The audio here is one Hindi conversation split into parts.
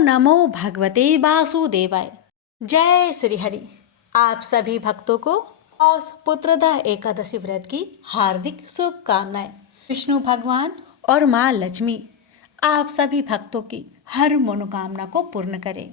नमो भगवते वासुदेवाय। जय श्री हरि। आप सभी भक्तों को पौष पुत्रदा एकादशी व्रत की हार्दिक शुभकामनाएं। विष्णु भगवान और माँ लक्ष्मी आप सभी भक्तों की हर मनोकामना को पूर्ण करें।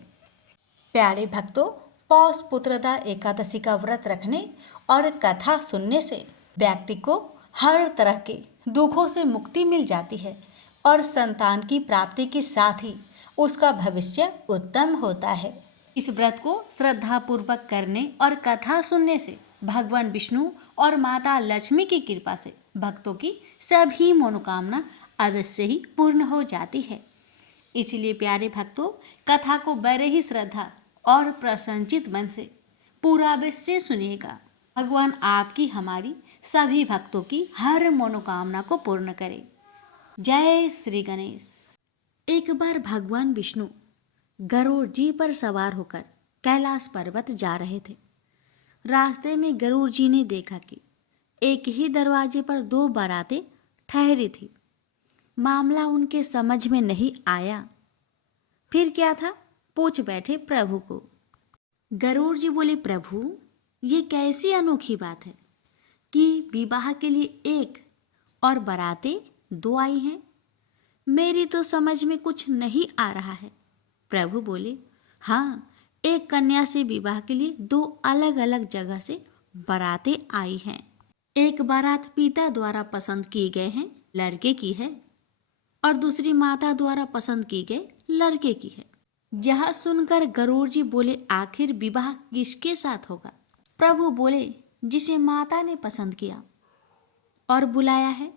प्यारे भक्तों, पौष पुत्रदा एकादशी का व्रत रखने और कथा सुनने से व्यक्ति को हर तरह के दुखों से मुक्ति मिल जाती है और संतान की प्राप्ति के साथ ही उसका भविष्य उत्तम होता है। इस व्रत को श्रद्धा पूर्वक करने और कथा सुनने से भगवान विष्णु और माता लक्ष्मी की कृपा से भक्तों की सभी मनोकामना अवश्य ही पूर्ण हो जाती है। इसलिए प्यारे भक्तों, कथा को बड़े ही श्रद्धा और प्रसन्नचित मन से पूरा अवश्य सुनिएगा। भगवान आपकी हमारी सभी भक्तों की हर मनोकामना को पूर्ण करे। जय श्री गणेश। एक बार भगवान विष्णु गरुड़ जी पर सवार होकर कैलाश पर्वत जा रहे थे। रास्ते में गरुड़ जी ने देखा कि एक ही दरवाजे पर दो बारातें ठहरी थी। मामला उनके समझ में नहीं आया। फिर क्या था, पूछ बैठे प्रभु को। गरुड़ जी बोले, प्रभु, ये कैसी अनोखी बात है कि विवाह के लिए एक और बारातें दो आई हैं। मेरी तो समझ में कुछ नहीं आ रहा है। प्रभु बोले, हाँ, एक कन्या से विवाह के लिए दो अलग अलग जगह से बारातें आई हैं। एक बारात पिता द्वारा पसंद की गए हैं, लड़के की है, और दूसरी माता द्वारा पसंद की गई लड़के की है। यह सुनकर गरुड़ जी बोले, आखिर विवाह किसके साथ होगा? प्रभु बोले, जिसे माता ने पसंद किया और बुलाया है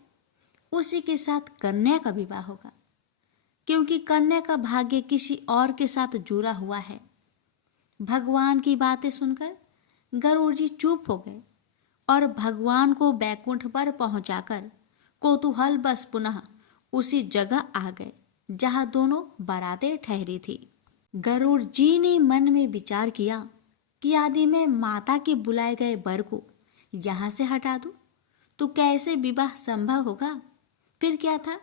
उसी के साथ कन्या का विवाह होगा, क्योंकि कन्या का भाग्य किसी और के साथ जुड़ा हुआ है। भगवान की बातें सुनकर गरुड़ जी चुप हो गए और भगवान को बैकुंठ पर पहुंचाकर कौतूहल बस पुनः उसी जगह आ गए जहां दोनों बारातें ठहरी थी। गरुड़ जी ने मन में विचार किया कि यदि मैं माता के बुलाए गए वर को यहाँ से हटा दूं तो कैसे विवाह संभव होगा? फिर क्या था,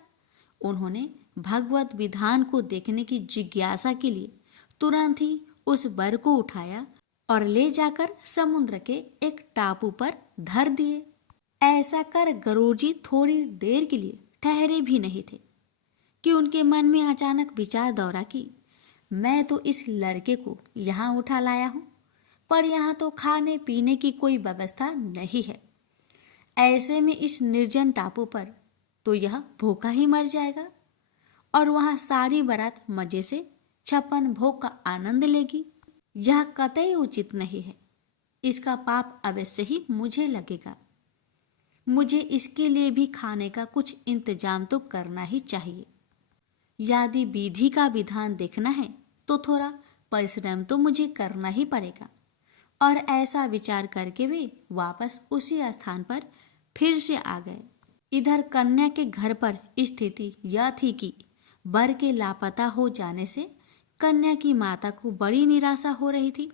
उन्होंने भगवत विधान को देखने की जिज्ञासा के लिए तुरंत ही उस वर को उठाया और ले जाकर समुद्र के एक टापू पर धर दिए। ऐसा कर गरुड़ जी थोड़ी देर के लिए ठहरे भी नहीं थे कि उनके मन में अचानक विचार दौड़ा कि मैं तो इस लड़के को यहाँ उठा लाया हूँ, पर यहाँ तो खाने पीने की कोई व्यवस्था नहीं है। ऐसे में इस निर्जन टापू पर तो यह भूखा ही मर जाएगा और वहां सारी बारात मजे से 56 भोग का आनंद लेगी। यह कतई उचित नहीं है। इसका पाप अवश्य ही मुझे लगेगा। मुझे इसके लिए भी खाने का कुछ इंतजाम तो करना ही चाहिए। यदि विधि का विधान देखना है तो थोड़ा परिश्रम तो मुझे करना ही पड़ेगा। और ऐसा विचार करके वे वापस उसी स्थान पर फिर से आ गए। इधर कन्या के घर पर स्थिति यह थी कि वर के लापता हो जाने से कन्या की माता को बड़ी निराशा हो रही थी,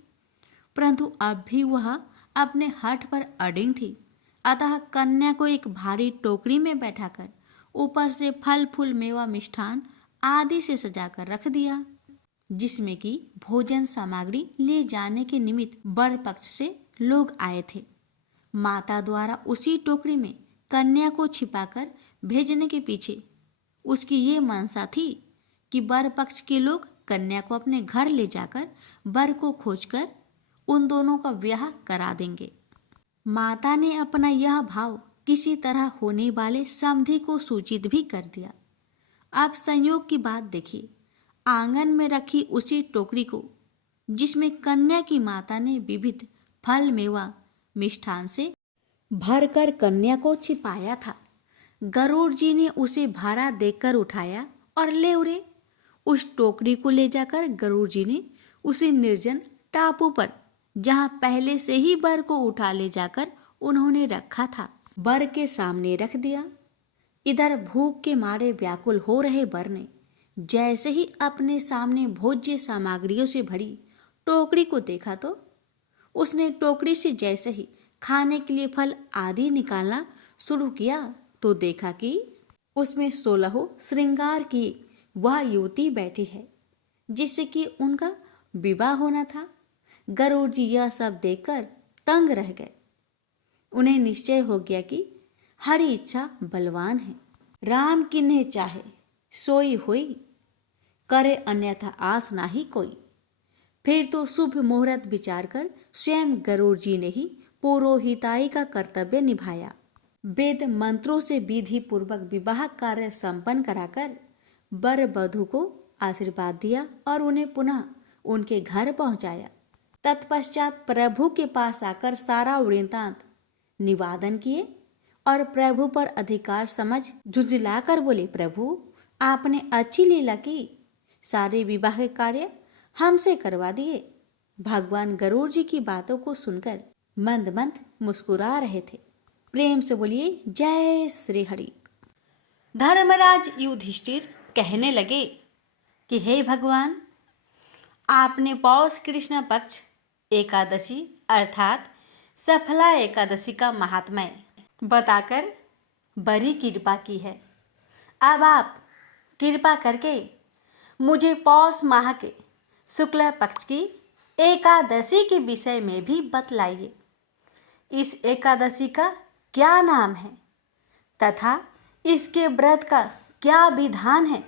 परंतु अब भी वह अपने हठ पर अडिग थी। अतः कन्या को एक भारी टोकरी में बैठाकर ऊपर से फल फूल मेवा मिष्ठान आदि से सजाकर रख दिया, जिसमें कि भोजन सामग्री ले जाने के निमित्त वर पक्ष से लोग आए थे। माता द्वारा उसी टोकरी में कन्या को छिपाकर भेजने के पीछे उसकी ये मनसा थी कि वर पक्ष के लोग कन्या को अपने घर ले जाकर वर को खोजकर उन दोनों का ब्याह करा देंगे। माता ने अपना यह भाव किसी तरह होने वाले समधि को सूचित भी कर दिया। आप संयोग की बात देखिए, आंगन में रखी उसी टोकरी को जिसमें कन्या की माता ने विविध फल मेवा मिष्ठान से भरकर कन्या को छिपाया था, गरुड़ जी ने उसे भारा देकर उठाया और ले उड़े। उस टोकरी को ले जाकर गरुड़ जी ने उसी निर्जन टापू पर, जहां पहले से ही वर को उठा ले जाकर उन्होंने रखा था, वर के सामने रख दिया। इधर भूख के मारे व्याकुल हो रहे वर ने जैसे ही अपने सामने भोज्य सामग्रियों से भरी टोकरी को देखा तो उसने टोकरी से जैसे ही खाने के लिए फल आदि निकालना शुरू किया तो देखा कि उसमें 16 श्रृंगार की वह युवती बैठी है, जिससे कि उनका विवाह होना था। गरुड़ जी यह सब देखकर तंग रह गए। उन्हें निश्चय हो गया कि हरि इच्छा बलवान है। राम किन्हें चाहे सोई होई, करे अन्यथा आस नाही कोई। फिर तो शुभ मुहूर्त विचार कर स्वयं गरुड़ जी ने ही पुरोहिताई का कर्तव्य निभाया। वेद मंत्रों से विधि पूर्वक विवाह कार्य संपन्न कराकर वर वधू को आशीर्वाद दिया और उन्हें पुनः उनके घर पहुंचाया। तत्पश्चात प्रभु के पास आकर सारा वृत्तांत निवेदन किए और प्रभु पर अधिकार समझ झुंझलाकर बोले, प्रभु आपने अच्छी लीला की, सारे विवाह के कार्य हमसे करवा दिए। भगवान गरुड़ जी की बातों को सुनकर मंद मंद मुस्कुरा रहे थे। प्रेम से बोलिए जय श्री हरि। धर्मराज युधिष्ठिर कहने लगे कि हे भगवान, आपने पौष कृष्ण पक्ष एकादशी अर्थात सफला एकादशी का महात्म्य बताकर बड़ी कृपा की है। अब आप कृपा करके मुझे पौष माह के शुक्ल पक्ष की एकादशी के विषय में भी बतलाइए। इस एकादशी का क्या नाम है तथा इसके व्रत का क्या विधान है,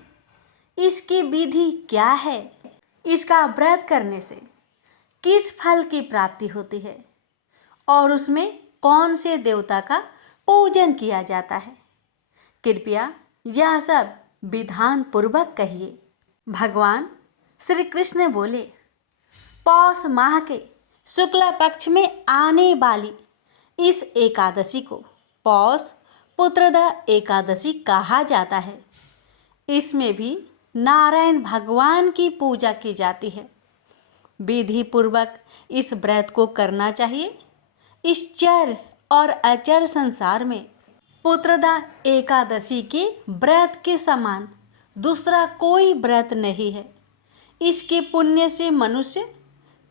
इसकी विधि क्या है, इसका व्रत करने से किस फल की प्राप्ति होती है और उसमें कौन से देवता का पूजन किया जाता है। कृपया यह सब विधान पूर्वक कहिए। भगवान श्री कृष्ण बोले, पौष माह के शुक्ल पक्ष में आने वाली इस एकादशी को पौष पुत्रदा एकादशी कहा जाता है। इसमें भी नारायण भगवान की पूजा की जाती है। विधि पूर्वक इस व्रत को करना चाहिए। इस चर और अचर संसार में पुत्रदा एकादशी के व्रत के समान दूसरा कोई व्रत नहीं है। इसके पुण्य से मनुष्य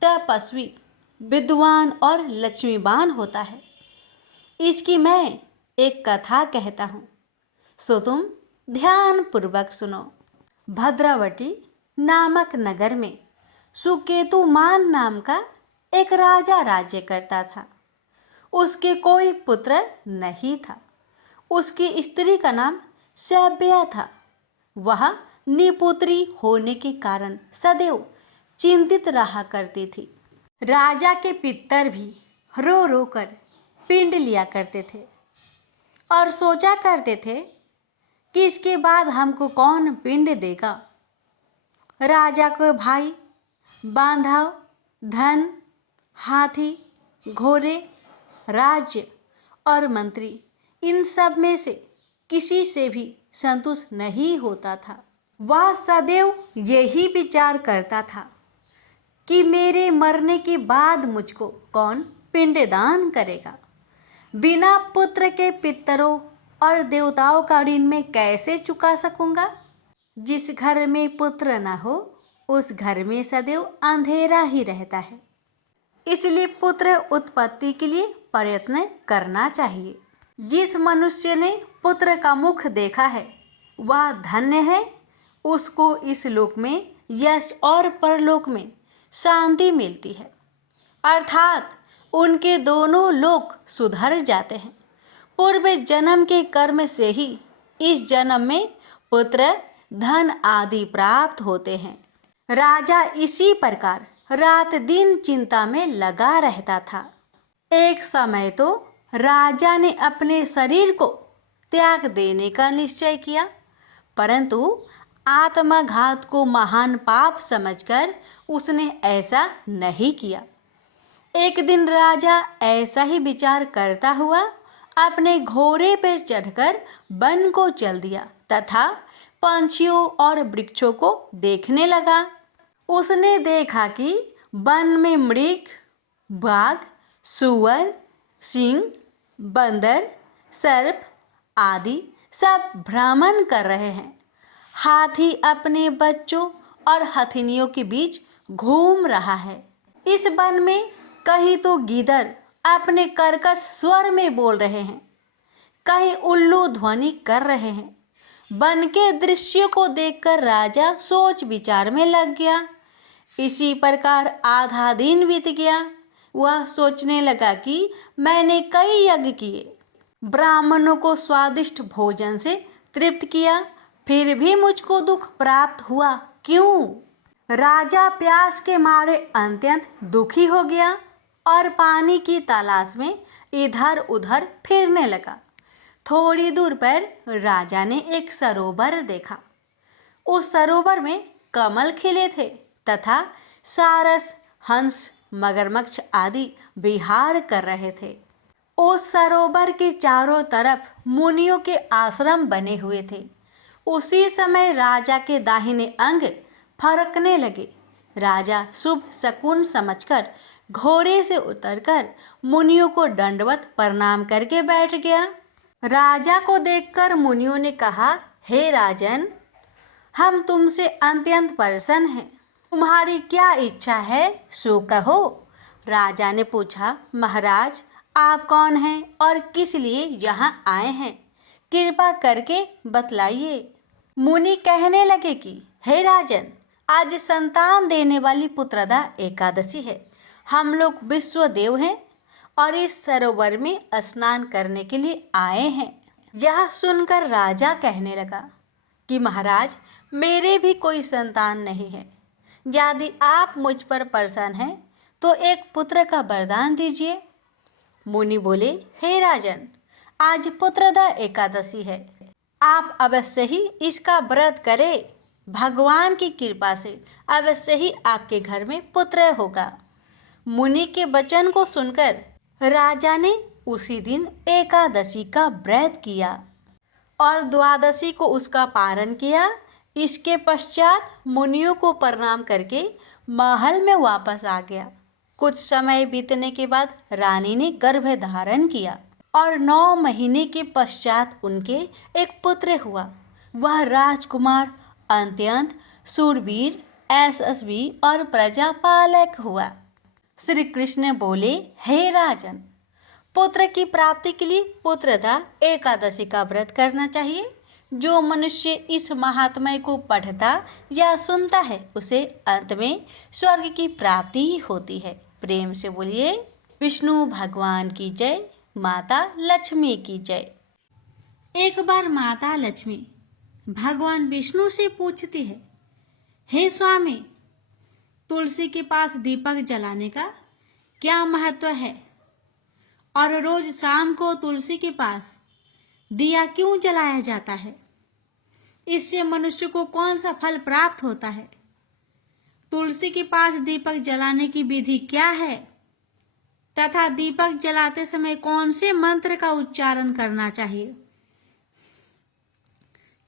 तपस्वी, विद्वान और लक्ष्मीवान होता है। इसकी मैं एक कथा कहता हूँ, सो तुम ध्यान पूर्वक सुनो। भद्रावती नामक नगर में सुकेतुमान नाम का एक राजा राज्य करता था। उसके कोई पुत्र नहीं था। उसकी स्त्री का नाम सभ्या था। वह निपुत्री होने के कारण सदैव चिंतित रहा करती थी। राजा के पितर भी रो रो कर पिंड लिया करते थे और सोचा करते थे कि इसके बाद हमको कौन पिंड देगा। राजा को भाई, बांधव, धन, हाथी, घोड़े, राज्य और मंत्री, इन सब में से किसी से भी संतुष्ट नहीं होता था। वह सदैव यही विचार करता था कि मेरे मरने के बाद मुझको कौन पिंडदान करेगा। बिना पुत्र के पितरों और देवताओं का ऋण मैं कैसे चुका सकूंगा। जिस घर में पुत्र न हो उस घर में सदैव अंधेरा ही रहता है। इसलिए पुत्र उत्पत्ति के लिए प्रयत्न करना चाहिए। जिस मनुष्य ने पुत्र का मुख देखा है वह धन्य है। उसको इस लोक में यश और परलोक में शांति मिलती है, अर्थात उनके दोनों लोक सुधर जाते हैं। पूर्व जन्म के कर्म से ही इस जन्म में पुत्र, धन आदि प्राप्त होते हैं। राजा इसी प्रकार रात दिन चिंता में लगा रहता था। एक समय तो राजा ने अपने शरीर को त्याग देने का निश्चय किया, परंतु आत्मघात को महान पाप समझकर उसने ऐसा नहीं किया। एक दिन राजा ऐसा ही विचार करता हुआ अपने घोड़े पर चढ़कर वन को चल दिया तथा पंछियों और वृक्षों को देखने लगा। उसने देखा कि वन में मृग, बाघ, सुअर, सिंह, बंदर, सर्प आदि सब भ्रमण कर रहे हैं। हाथी अपने बच्चों और हथिनियों के बीच घूम रहा है। इस वन में कहीं तो गीदड़ अपने कर्कश स्वर में बोल रहे हैं, कहीं उल्लू ध्वनि कर रहे हैं। वन के दृश्य को देखकर राजा सोच विचार में लग गया। इसी प्रकार आधा दिन बीत गया। वह सोचने लगा कि मैंने कई यज्ञ किए, ब्राह्मणों को स्वादिष्ट भोजन से तृप्त किया, फिर भी मुझको दुख प्राप्त हुआ, क्यों? राजा प्यास के मारे अत्यंत दुखी हो गया और पानी की तलाश में इधर उधर फिरने लगा। थोड़ी दूर पर राजा ने एक सरोवर देखा। उस सरोवर में कमल खिले थे तथा सारस, हंस, मगरमच्छ आदि विहार कर रहे थे। उस सरोवर के चारों तरफ मुनियों के आश्रम बने हुए थे। उसी समय राजा के दाहिने अंग फरकने लगे। राजा शुभ शकुन समझकर घोड़े से उतरकर मुनियों को दंडवत प्रणाम करके बैठ गया। राजा को देखकर मुनियों ने कहा, हे राजन, हम तुमसे अत्यंत प्रसन्न हैं। तुम्हारी क्या इच्छा है, सो कहो। राजा ने पूछा, महाराज, आप कौन हैं और किस लिए यहाँ आए हैं? कृपा करके बतलाइए। मुनि कहने लगे कि हे राजन, आज संतान देने वाली पुत्रदा एकादशी है। हम लोग विश्व देव हैं और इस सरोवर में स्नान करने के लिए आए हैं। यह सुनकर राजा कहने लगा कि महाराज, मेरे भी कोई संतान नहीं है। यदि आप मुझ पर प्रसन्न हैं तो एक पुत्र का वरदान दीजिए। मुनि बोले, हे राजन, आज पुत्रदा एकादशी है, आप अवश्य ही इसका व्रत करें। भगवान की कृपा से अवश्य ही आपके घर में पुत्र होगा। मुनि के वचन को सुनकर राजा ने उसी दिन एकादशी का व्रत किया और द्वादशी को उसका पारण किया। इसके पश्चात मुनियों को प्रणाम करके महल में वापस आ गया। कुछ समय बीतने के बाद रानी ने गर्भ धारण किया और 9 महीने के पश्चात उनके एक पुत्र हुआ। वह राजकुमार अत्यंत शूरवीर, यशस्वी और प्रजापालक हुआ। श्री कृष्ण बोले, हे राजन, पुत्र की प्राप्ति के लिए पुत्रदा एकादशी का व्रत करना चाहिए। जो मनुष्य इस महात्म्य को पढ़ता या सुनता है उसे अंत में स्वर्ग की प्राप्ति ही होती है। प्रेम से बोलिए, विष्णु भगवान की जय, माता लक्ष्मी की जय। एक बार माता लक्ष्मी भगवान विष्णु से पूछती है, हे स्वामी, तुलसी के पास दीपक जलाने का क्या महत्व है और रोज शाम को तुलसी के पास दिया क्यों जलाया जाता है? इससे मनुष्य को कौन सा फल प्राप्त होता है? तुलसी के पास दीपक जलाने की विधि क्या है तथा दीपक जलाते समय कौन से मंत्र का उच्चारण करना चाहिए?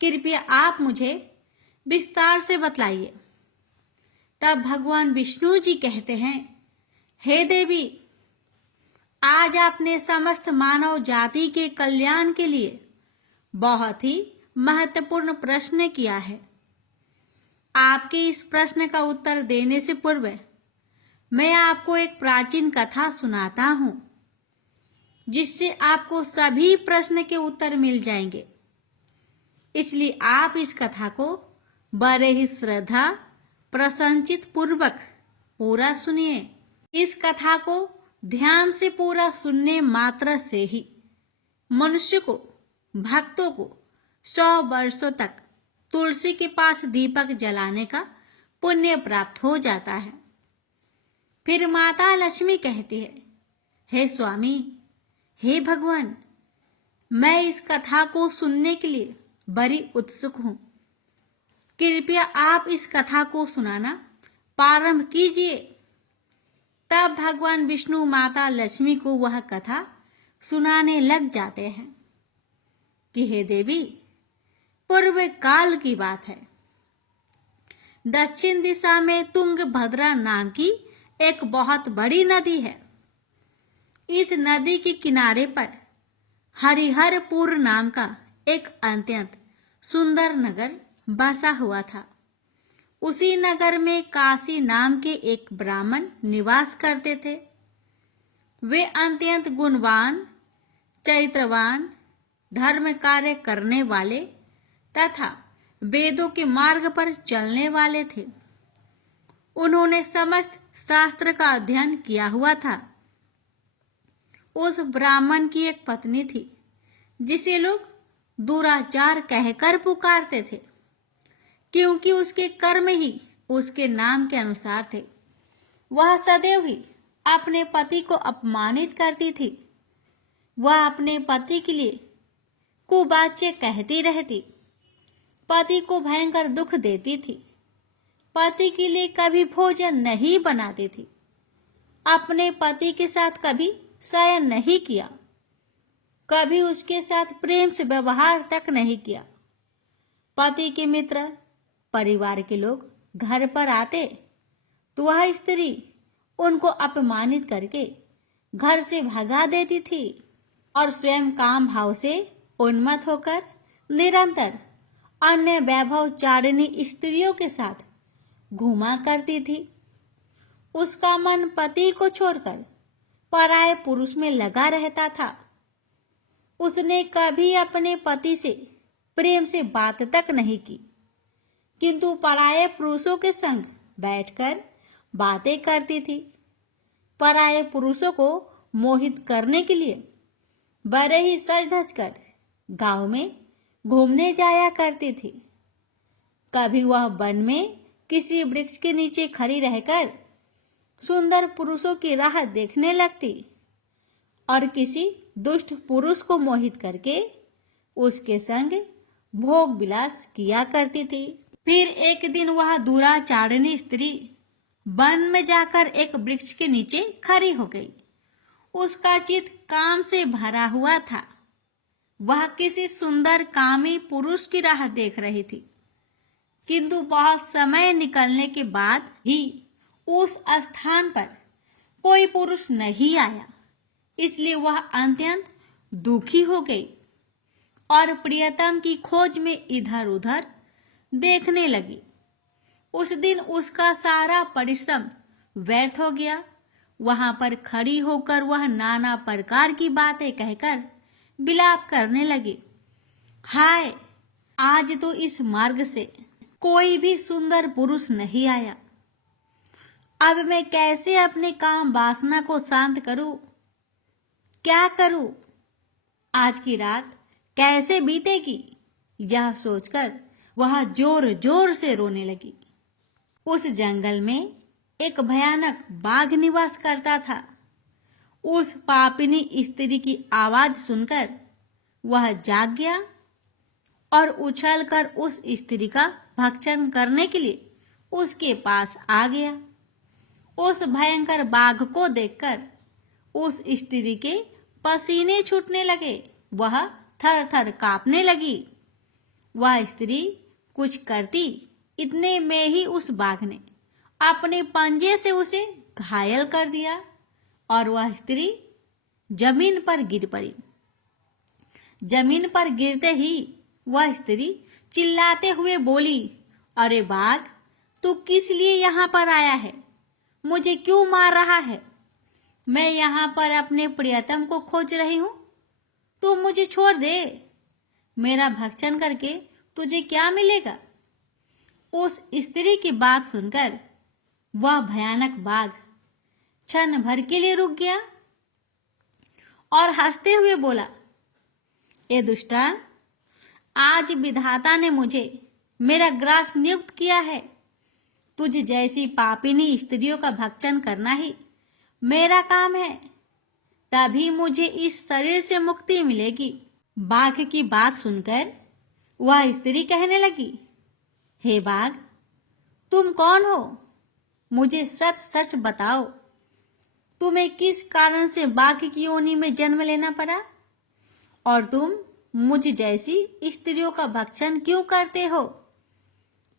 कृपया आप मुझे विस्तार से बतलाइए। तब भगवान विष्णु जी कहते हैं, हे देवी, आज आपने समस्त मानव जाति के कल्याण के लिए बहुत ही महत्वपूर्ण प्रश्न किया है। आपके इस प्रश्न का उत्तर देने से पूर्व मैं आपको एक प्राचीन कथा सुनाता हूं, जिससे आपको सभी प्रश्न के उत्तर मिल जाएंगे। इसलिए आप इस कथा को बड़े ही श्रद्धा प्रसन्नचित पूर्वक पूरा सुनिए। इस कथा को ध्यान से पूरा सुनने मात्र से ही मनुष्य को, भक्तों को 100 वर्षों तक तुलसी के पास दीपक जलाने का पुण्य प्राप्त हो जाता है। फिर माता लक्ष्मी कहती है, हे स्वामी, हे भगवान, मैं इस कथा को सुनने के लिए बड़ी उत्सुक हूं। कृपया आप इस कथा को सुनाना प्रारंभ कीजिए। तब भगवान विष्णु माता लक्ष्मी को वह कथा सुनाने लग जाते हैं कि हे देवी, पूर्व काल की बात है। दक्षिण दिशा में तुंगभद्रा नाम की एक बहुत बड़ी नदी है। इस नदी के किनारे पर हरिहरपुर नाम का एक अत्यंत सुंदर नगर बसा हुआ था। उसी नगर में काशी नाम के एक ब्राह्मण निवास करते थे। वे अत्यंत गुणवान, चरित्रवान, धर्म कार्य करने वाले तथा वेदों के मार्ग पर चलने वाले थे। उन्होंने समस्त शास्त्र का अध्ययन किया हुआ था। उस ब्राह्मण की एक पत्नी थी जिसे लोग दुराचार कहकर पुकारते थे, क्योंकि उसके कर्म ही उसके नाम के अनुसार थे। वह सदैव ही अपने पति को अपमानित करती थी। वह अपने पति के लिए कुबाचे कहती रहती, पति को भयंकर दुख देती थी, पति के लिए कभी भोजन नहीं बनाती थी, अपने पति के साथ कभी शयन नहीं किया, कभी उसके साथ प्रेम से व्यवहार तक नहीं किया। पति के मित्र, परिवार के लोग घर पर आते तो वह स्त्री उनको अपमानित करके घर से भगा देती थी और स्वयं काम भाव से उन्मत्त होकर निरंतर अन्य वैभव चारिणी स्त्रियों के साथ घूमा करती थी। उसका मन पति को छोड़कर पराये पुरुष में लगा रहता था। उसने कभी अपने पति से प्रेम से बात तक नहीं की, किंतु पराये पुरुषों के संग बैठकर बातें करती थी। पराये पुरुषों को मोहित करने के लिए बड़े ही सज धज कर गांव में घूमने जाया करती थी। कभी वह वन में किसी वृक्ष के नीचे खड़ी रहकर सुंदर पुरुषों की राह देखने लगती और किसी दुष्ट पुरुष को मोहित करके उसके संग भोग विलास किया करती थी। फिर एक दिन वह दुराचारिणी स्त्री वन में जाकर एक वृक्ष के नीचे खड़ी हो गई। उसका चित्त काम से भरा हुआ था। वह किसी सुंदर कामी पुरुष की राह देख रही थी, किंतु बहुत समय निकलने के बाद ही उस स्थान पर कोई पुरुष नहीं आया। इसलिए वह अत्यंत दुखी हो गई और प्रियतम की खोज में इधर उधर देखने लगी। उस दिन उसका सारा परिश्रम व्यर्थ हो गया। वहां पर खड़ी होकर वह नाना प्रकार की बातें कहकर विलाप करने लगी। हाय, आज तो इस मार्ग से कोई भी सुंदर पुरुष नहीं आया। अब मैं कैसे अपने काम वासना को शांत करूं? क्या करूं? आज की रात कैसे बीतेगी? यह सोचकर वह जोर जोर से रोने लगी। उस जंगल में एक भयानक बाघ निवास करता था। उस पापिनी स्त्री की आवाज सुनकर वह जाग गया और उछलकर उस स्त्री का भक्षण करने के लिए उसके पास आ गया। उस भयंकर बाघ को देखकर उस स्त्री के पसीने छूटने लगे। वह थर थर कांपने लगी। वह स्त्री कुछ करती, इतने में ही उस बाघ ने अपने पंजे से उसे घायल कर दिया और वह स्त्री जमीन पर गिर पड़ी। जमीन पर गिरते ही वह स्त्री चिल्लाते हुए बोली, अरे बाघ, तू किस लिए यहाँ पर आया है? मुझे क्यों मार रहा है? मैं यहाँ पर अपने प्रियतम को खोज रही हूँ। तू मुझे छोड़ दे। मेरा भक्षण करके तुझे क्या मिलेगा? उस स्त्री की बात सुनकर वह भयानक बाघ क्षण भर के लिए रुक गया और हंसते हुए बोला, ए दुष्टा, आज विधाता ने मुझे मेरा ग्रास नियुक्त किया है। तुझ जैसी पापिनी स्त्रियों का भक्षण करना ही मेरा काम है। तभी मुझे इस शरीर से मुक्ति मिलेगी। बाघ की बात सुनकर वह स्त्री कहने लगी, हे बाघ, तुम कौन हो? मुझे सच सच बताओ, तुम्हें किस कारण से बाघ की योनि में जन्म लेना पड़ा और तुम मुझ जैसी स्त्रियों का भक्षण क्यों करते हो?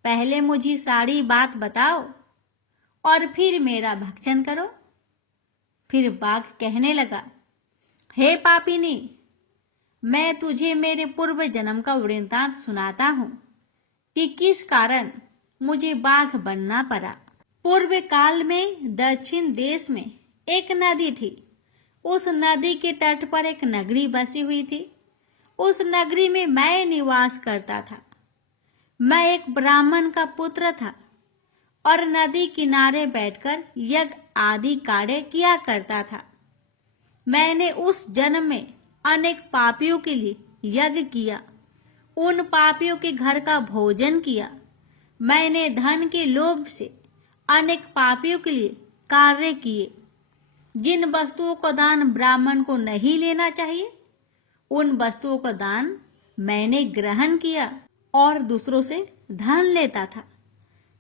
पहले मुझे सारी बात बताओ और फिर मेरा भक्षण करो। फिर बाघ कहने लगा, हे पापिनी, मैं तुझे मेरे पूर्व जन्म का वृत्तांत सुनाता हूँ कि किस कारण मुझे बाघ बनना पड़ा। पूर्व काल में दक्षिण देश में एक नदी थी। उस नदी के तट पर एक नगरी बसी हुई थी। उस नगरी में मैं निवास करता था। मैं एक ब्राह्मण का पुत्र था और नदी किनारे बैठकर यज्ञ आदि कार्य किया करता था। मैंने उस जन्म में अनेक पापियों के लिए यज्ञ किया, उन पापियों के घर का भोजन किया। मैंने धन के लोभ से अनेक पापियों के लिए कार्य किए। जिन वस्तुओं का दान ब्राह्मण को नहीं लेना चाहिए, उन वस्तुओं का दान मैंने ग्रहण किया और दूसरों से धन लेता था,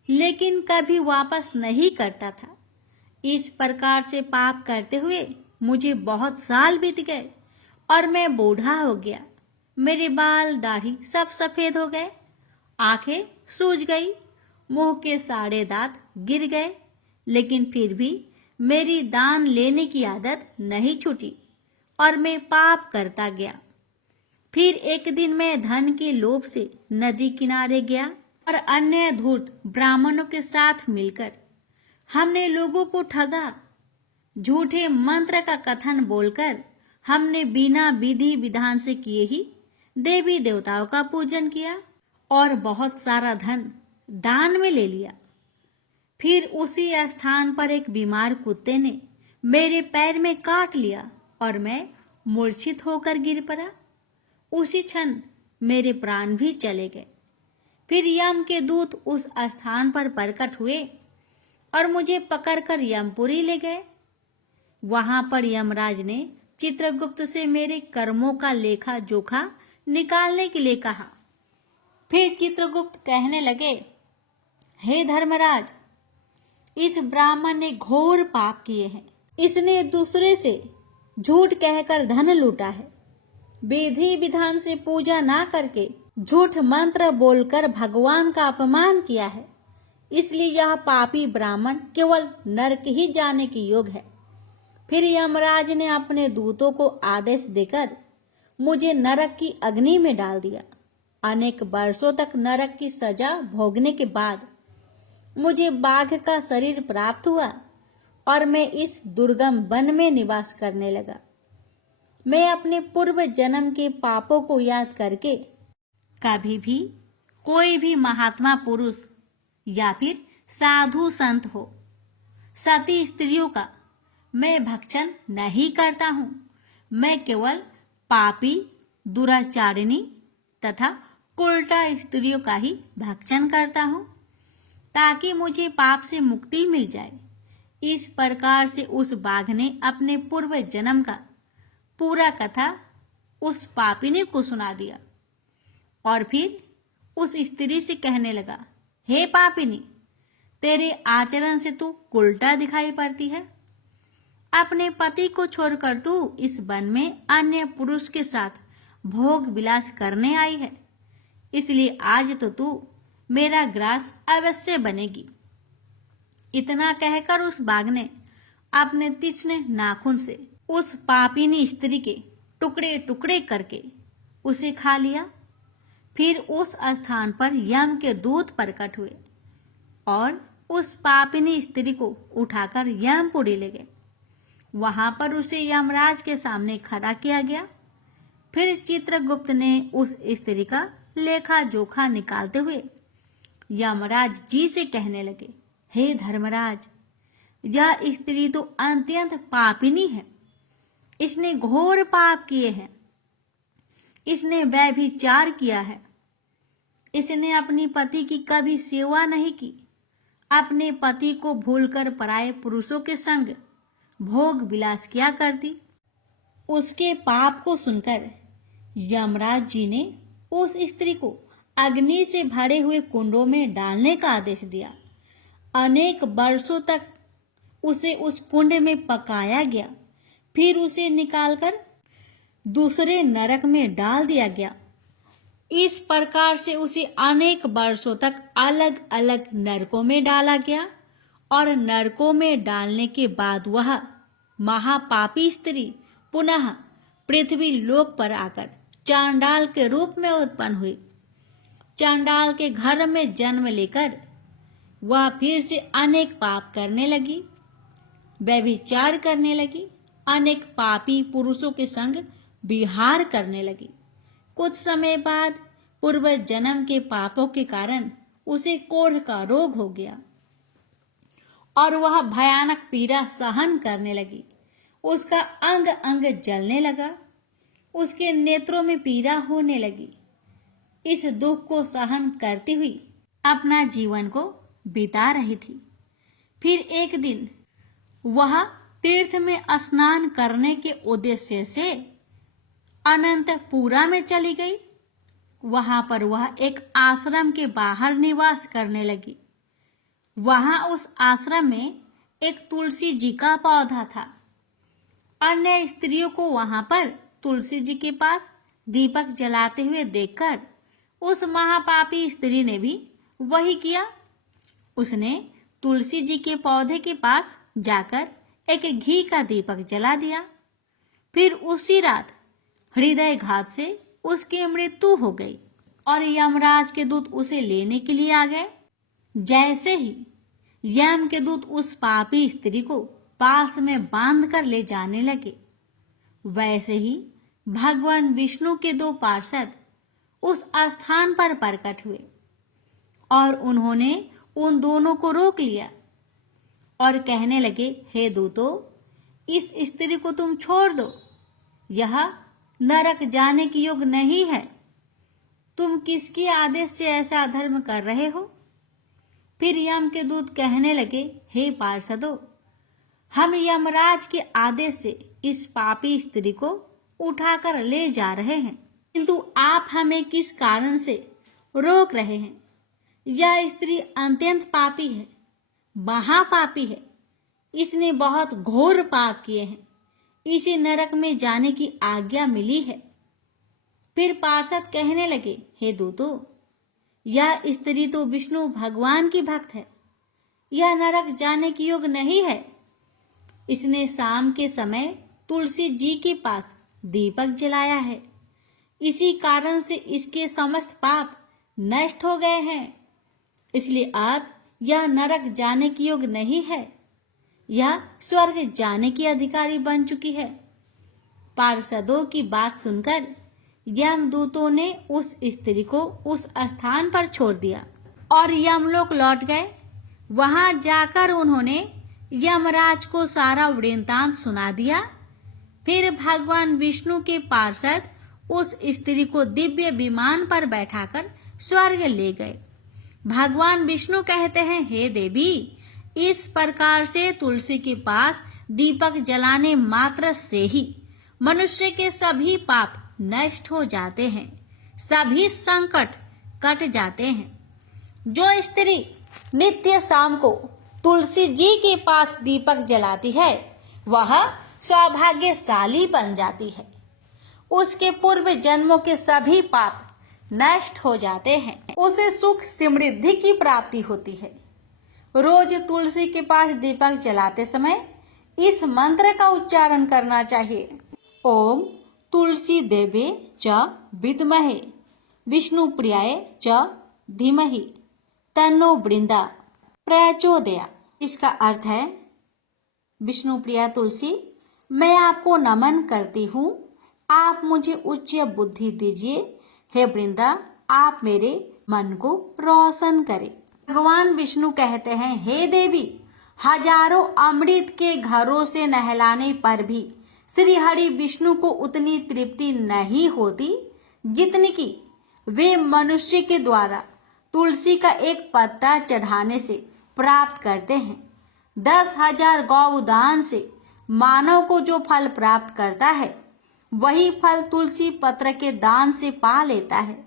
लेकिन कभी वापस नहीं करता था। इस प्रकार से पाप करते हुए मुझे बहुत साल बीत गए और मैं बूढ़ा हो गया। मेरे बाल दाढ़ी सब सफेद हो गए, आंखें सूज गई, मुंह के सारे दांत गिर गए, लेकिन फिर भी मेरी दान लेने की आदत नहीं छूटी और मैं पाप करता गया। फिर एक दिन मैं धन के लोभ से नदी किनारे गया और अन्य धूर्त ब्राह्मणों के साथ मिलकर हमने लोगों को ठगा। झूठे मंत्र का कथन बोलकर हमने बिना विधि विधान से किए ही देवी देवताओं का पूजन किया और बहुत सारा धन दान में ले लिया। फिर उसी स्थान पर एक बीमार कुत्ते ने मेरे पैर में काट लिया और मैं मूर्छित होकर गिर पड़ा। उसी क्षण मेरे प्राण भी चले गए। फिर यम के दूत उस स्थान पर प्रकट हुए और मुझे पकड़कर यमपुरी ले गए। वहां पर यमराज ने चित्रगुप्त से मेरे कर्मों का लेखा जोखा निकालने के लिए कहा। फिर चित्रगुप्त कहने लगे, हे धर्मराज, इस ब्राह्मण ने घोर पाप किए हैं। इसने दूसरे से झूठ कहकर धन लूटा है, विधि विधान से पूजा ना करके झूठ मंत्र बोलकर भगवान का अपमान किया है। इसलिए यह पापी ब्राह्मण केवल नरक ही जाने के योग्य है। फिर यमराज ने अपने दूतों को आदेश देकर मुझे नरक की अग्नि में डाल दिया। अनेक वर्षों तक नरक की सजा भोगने के बाद मुझे बाघ का शरीर प्राप्त हुआ और मैं इस दुर्गम वन में निवास करने लगा। मैं अपने पूर्व जन्म के पापों को याद करके कभी भी कोई भी महात्मा पुरुष या फिर साधु संत हो, सती स्त्रियों का मैं भक्षण नहीं करता हूँ। मैं केवल पापी, दुराचारिणी तथा उल्टा स्त्रियों का ही भक्षण करता हूँ, ताकि मुझे पाप से मुक्ति मिल जाए। इस प्रकार से उस बाघ ने अपने पूर्व जन्म का पूरा कथा उस पापिनी को सुना दिया और फिर उस स्त्री से कहने लगा, हे पापिनी, तेरे आचरण से तू उल्टा दिखाई पड़ती है। अपने पति को छोड़कर तू इस वन में अन्य पुरुष के साथ भोग विलास करने आई है, इसलिए आज तो तू मेरा ग्रास अवश्य बनेगी। इतना कहकर उस बाघ ने अपने तीक्ष्ण नाखून से उस पापिनी स्त्री के टुकड़े टुकड़े करके उसे खा लिया। फिर उस स्थान पर यम के दूत प्रकट हुए और उस पापिनी स्त्री को उठाकर यमपुरी ले गए। वहां पर उसे यमराज के सामने खड़ा किया गया। फिर चित्रगुप्त ने उस स्त्री का लेखा जोखा निकालते हुए यमराज जी से कहने लगे, हे धर्मराज, यह स्त्री तो अत्यंत पापिनी है। इसने घोर पाप किए हैं। इसने व्यभिचार किया है। इसने अपनी पति की कभी सेवा नहीं की। अपने पति को भूलकर पराये पुरुषों के संग भोग विलास किया करती। उसके पाप को सुनकर यमराज जी ने उस स्त्री को अग्नि से भरे हुए कुंडों में डालने का आदेश दिया। अनेक वर्षों तक उसे उस कुंड में पकाया गया। फिर उसे निकालकर दूसरे नरक में डाल दिया गया। इस प्रकार से उसे अनेक वर्षों तक अलग अलग नरकों में डाला गया और नरकों में डालने के बाद वह महापापी स्त्री पुनः पृथ्वी लोक पर आकर चांडाल के रूप में उत्पन्न हुई। चांडाल के घर में जन्म लेकर वह फिर से अनेक पाप करने लगी, व्यभिचार करने लगी, अनेक पापी पुरुषों के संग विहार करने लगी। कुछ समय बाद पूर्व जन्म के पापों के कारण उसे कोढ़ का रोग हो गया और वह भयानक पीड़ा सहन करने लगी। उसका अंग अंग जलने लगा, उसके नेत्रों में पीड़ा होने लगी। इस दुख को सहन करती हुई अपना जीवन को बिता रही थी। फिर एक दिन वह तीर्थ में स्नान करने के उद्देश्य से अनंतपुरा में चली गई। वहां पर वह एक आश्रम के बाहर निवास करने लगी। वहां उस आश्रम में एक तुलसी जी का पौधा था। अन्य स्त्रियों को वहां पर तुलसी जी के पास दीपक जलाते हुए देखकर उस महापापी स्त्री ने भी वही किया। उसने तुलसी जी के पौधे के पास जाकर एक घी का दीपक जला दिया। फिर उसी रात हृदयघात से उसकी मृत्यु हो गई और यमराज के दूत उसे लेने के लिए आ गए। जैसे ही यम के दूत उस पापी स्त्री को पास में बांध कर ले जाने लगे, वैसे ही भगवान विष्णु के दो पार्षद उस स्थान पर प्रकट हुए और उन्होंने उन दोनों को रोक लिया और कहने लगे, हे दूतों, इस स्त्री को तुम छोड़ दो। यह नरक जाने की योग्य नहीं है। तुम किसके आदेश से ऐसा अधर्म कर रहे हो? फिर यम के दूत कहने लगे, हे पार्षदों, हम यमराज के आदेश से इस पापी स्त्री को उठाकर ले जा रहे हैं, किंतु आप हमें किस कारण से रोक रहे हैं? यह स्त्री अत्यंत पापी है, महापापी है। इसने बहुत घोर पाप किए हैं। इसे नरक में जाने की आज्ञा मिली है। फिर पार्षद कहने लगे, हे दूतों, यह स्त्री तो विष्णु भगवान की भक्त है। यह नरक जाने की योग्य नहीं है। इसने शाम के समय तुलसी जी के पास दीपक जलाया है। इसी कारण से इसके समस्त पाप नष्ट हो गए हैं। इसलिए अब यह नरक जाने की योग्य नहीं है। यह स्वर्ग जाने की अधिकारी बन चुकी है। पार्षदों की बात सुनकर यमदूतों ने उस स्त्री को उस स्थान पर छोड़ दिया और यमलोक लौट गए। वहां जाकर उन्होंने यमराज को सारा वृत्तांत सुना दिया। फिर भगवान विष्णु के पार्षद उस स्त्री को दिव्य विमान पर बैठाकर स्वर्ग ले गए। भगवान विष्णु कहते हैं, हे देवी, इस प्रकार से तुलसी के पास दीपक जलाने मात्र से ही मनुष्य के सभी पाप नष्ट हो जाते हैं, सभी संकट कट जाते हैं। जो स्त्री नित्य शाम को तुलसी जी के पास दीपक जलाती है, वह सौभाग्यशाली बन जाती है। उसके पूर्व जन्मों के सभी पाप नष्ट हो जाते हैं। उसे सुख समृद्धि की प्राप्ति होती है। रोज तुलसी के पास दीपक जलाते समय इस मंत्र का उच्चारण करना चाहिए। ओम तुलसी देवे च विद्महे विष्णु प्रियाय च धीमहि तन्नो वृंदा प्रचोदया। इसका अर्थ है, विष्णु प्रिया तुलसी, मैं आपको नमन करती हूँ। आप मुझे उच्च बुद्धि दीजिए। हे वृंदा, आप मेरे मन को रोशन करें। भगवान विष्णु कहते हैं, हे देवी, हजारों अमृत के घरों से नहलाने पर भी श्री हरि विष्णु को उतनी तृप्ति नहीं होती जितनी कि वे मनुष्य के द्वारा तुलसी का एक पत्ता चढ़ाने से प्राप्त करते हैं। 10,000 गौदान से मानव को जो फल प्राप्त करता है, वही फल तुलसी पत्र के दान से पा लेता है।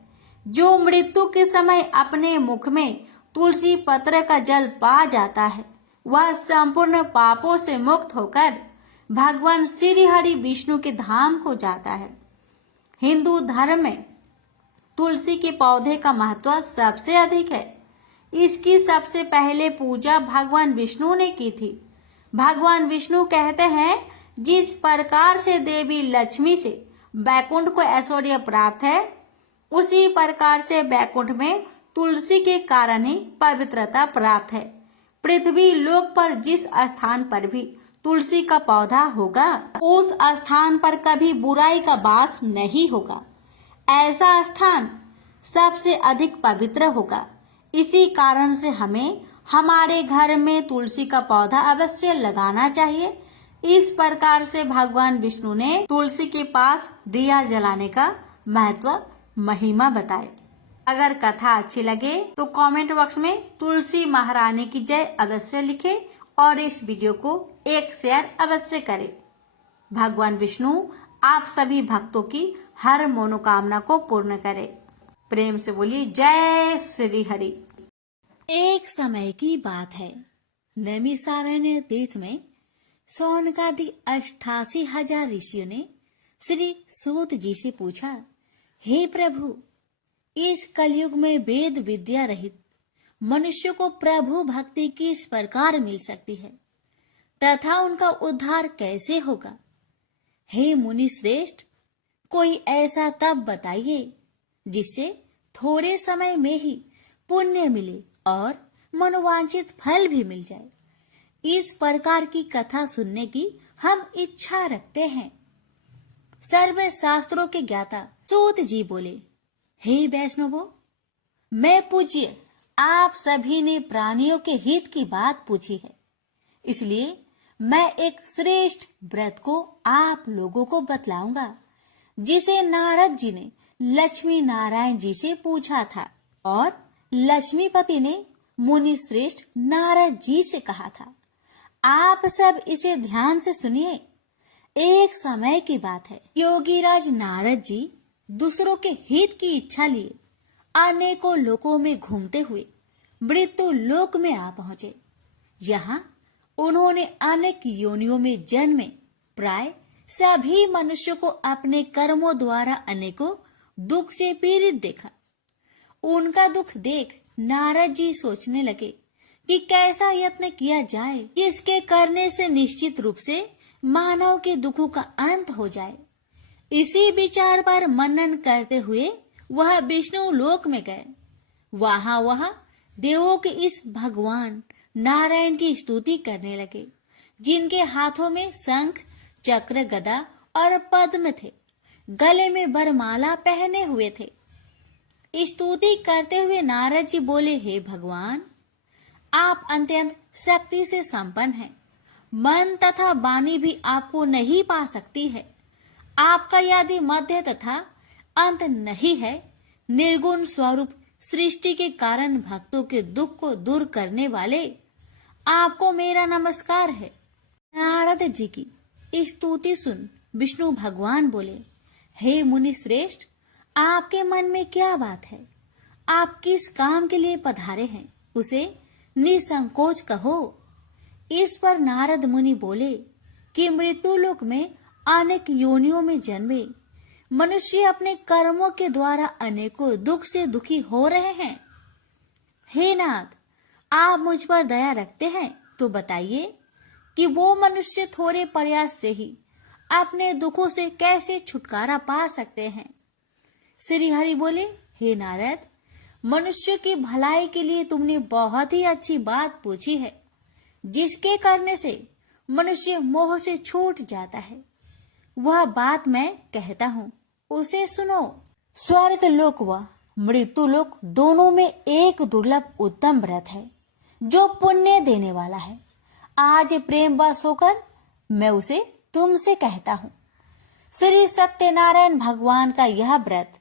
जो मृत्यु के समय अपने मुख में तुलसी पत्र का जल पा जाता है, वह संपूर्ण पापों से मुक्त होकर भगवान श्री हरि विष्णु के धाम को जाता है। हिंदू धर्म में तुलसी के पौधे का महत्व सबसे अधिक है। इसकी सबसे पहले पूजा भगवान विष्णु ने की थी। भगवान विष्णु कहते हैं, जिस प्रकार से देवी लक्ष्मी से बैकुंठ को ऐश्वर्य प्राप्त है, उसी प्रकार से बैकुंठ में तुलसी के कारण ही पवित्रता प्राप्त है। पृथ्वी लोक पर जिस स्थान पर भी तुलसी का पौधा होगा, उस स्थान पर कभी बुराई का वास नहीं होगा। ऐसा स्थान सबसे अधिक पवित्र होगा। इसी कारण से हमें हमारे घर में तुलसी का पौधा अवश्य लगाना चाहिए। इस प्रकार से भगवान विष्णु ने तुलसी के पास दिया जलाने का महत्व महिमा बताए। अगर कथा अच्छी लगे तो कमेंट बॉक्स में तुलसी महारानी की जय अवश्य लिखें और इस वीडियो को एक शेयर अवश्य करें। भगवान विष्णु आप सभी भक्तों की हर मनोकामना को पूर्ण करे। प्रेम से बोलिए जय श्री हरि। एक समय की बात है, नैमिषारण्य तीर्थ में सौनकादि 88,000 ऋषियों ने श्री सूत जी से पूछा, हे प्रभु, इस कलयुग में वेद विद्या रहित मनुष्य को प्रभु भक्ति किस प्रकार मिल सकती है तथा उनका उद्धार कैसे होगा? हे मुनि श्रेष्ठ, कोई ऐसा तप बताइए जिससे थोड़े समय में ही पुण्य मिले और मनोवांछित फल भी मिल जाए। इस प्रकार की कथा सुनने की हम इच्छा रखते हैं। सर्व शास्त्रों के ज्ञाता सूत जी बोले, हे वैष्णवों, मैं पूज्य आप सभी ने प्राणियों के हित की बात पूछी है, इसलिए मैं एक श्रेष्ठ व्रत को आप लोगों को बतलाऊंगा, जिसे नारद जी ने लक्ष्मी नारायण जी से पूछा था और लक्ष्मीपति ने मुनि श्रेष्ठ नारद जी से कहा था। आप सब इसे ध्यान से सुनिए। एक समय की बात है, योगीराज नारद जी दूसरों के हित की इच्छा लिए अनेकों लोकों में घूमते हुए मृत्यु लोक में आ पहुंचे। यहाँ उन्होंने अनेक योनियों में जन्मे प्राय सभी मनुष्यों को अपने कर्मों द्वारा अनेकों दुख से पीड़ित देखा। उनका दुख देख नारद जी सोचने लगे कि कैसा यत्न किया जाए, इसके करने से निश्चित रूप से मानव के दुखों का अंत हो जाए। इसी विचार पर मनन करते हुए वह विष्णु लोक में गए। वह देवों के इस भगवान नारायण की स्तुति करने लगे, जिनके हाथों में शंख, चक्र, गदा और पद्म थे, गले में वरमाला पहने हुए थे। स्तुति करते हुए नारद जी बोले, हे भगवान, आप अत्यंत शक्ति से संपन्न हैं। मन तथा वाणी भी आपको नहीं पा सकती है। आपका यदि मध्य तथा अंत नहीं है, निर्गुण स्वरूप सृष्टि के कारण भक्तों के दुख को दूर करने वाले आपको मेरा नमस्कार है। नारद जी की स्तुति सुन विष्णु भगवान बोले, हे मुनि श्रेष्ठ, आपके मन में क्या बात है? आप किस काम के लिए पधारे हैं, उसे निसंकोच कहो। इस पर नारद मुनि बोले कि मृत्यु लोक में अनेक योनियों में जन्मे मनुष्य अपने कर्मों के द्वारा अनेकों दुख से दुखी हो रहे हैं। हे नाथ, आप मुझ पर दया रखते हैं तो बताइए कि वो मनुष्य थोड़े प्रयास से ही अपने दुखों से कैसे छुटकारा पा सकते हैं। श्री हरि बोले, हे नारद, मनुष्य की भलाई के लिए तुमने बहुत ही अच्छी बात पूछी है, जिसके करने से मनुष्य मोह से छूट जाता है। वह बात मैं कहता हूँ, उसे सुनो। स्वर्ग लोक व मृत्यु लोक दोनों में एक दुर्लभ उत्तम व्रत है जो पुण्य देने वाला है। आज प्रेम वश होकर मैं उसे तुमसे कहता हूँ। श्री सत्यनारायण भगवान का यह व्रत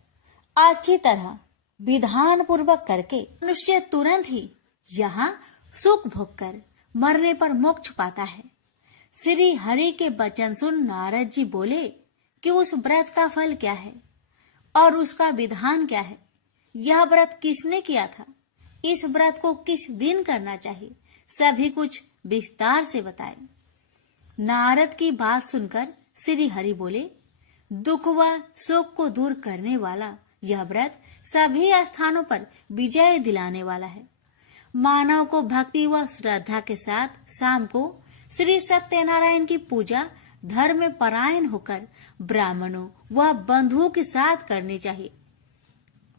अच्छी तरह विधान पूर्वक करके मनुष्य तुरंत ही यहाँ सुख भोग कर मरने पर मोक्ष पाता है। श्री हरि के वचन सुन नारद जी बोले कि उस व्रत का फल क्या है और उसका विधान क्या है। यह व्रत किसने किया था, इस व्रत को किस दिन करना चाहिए, सभी कुछ विस्तार से बताए। नारद की बात सुनकर श्री हरि बोले, दुख व शोक को दूर करने वाला यह व्रत सभी स्थानों पर विजय दिलाने वाला है। मानव को भक्ति व श्रद्धा के साथ शाम को श्री सत्यनारायण की पूजा धर्म में परायण होकर ब्राह्मणों व बंधुओं के साथ करनी चाहिए।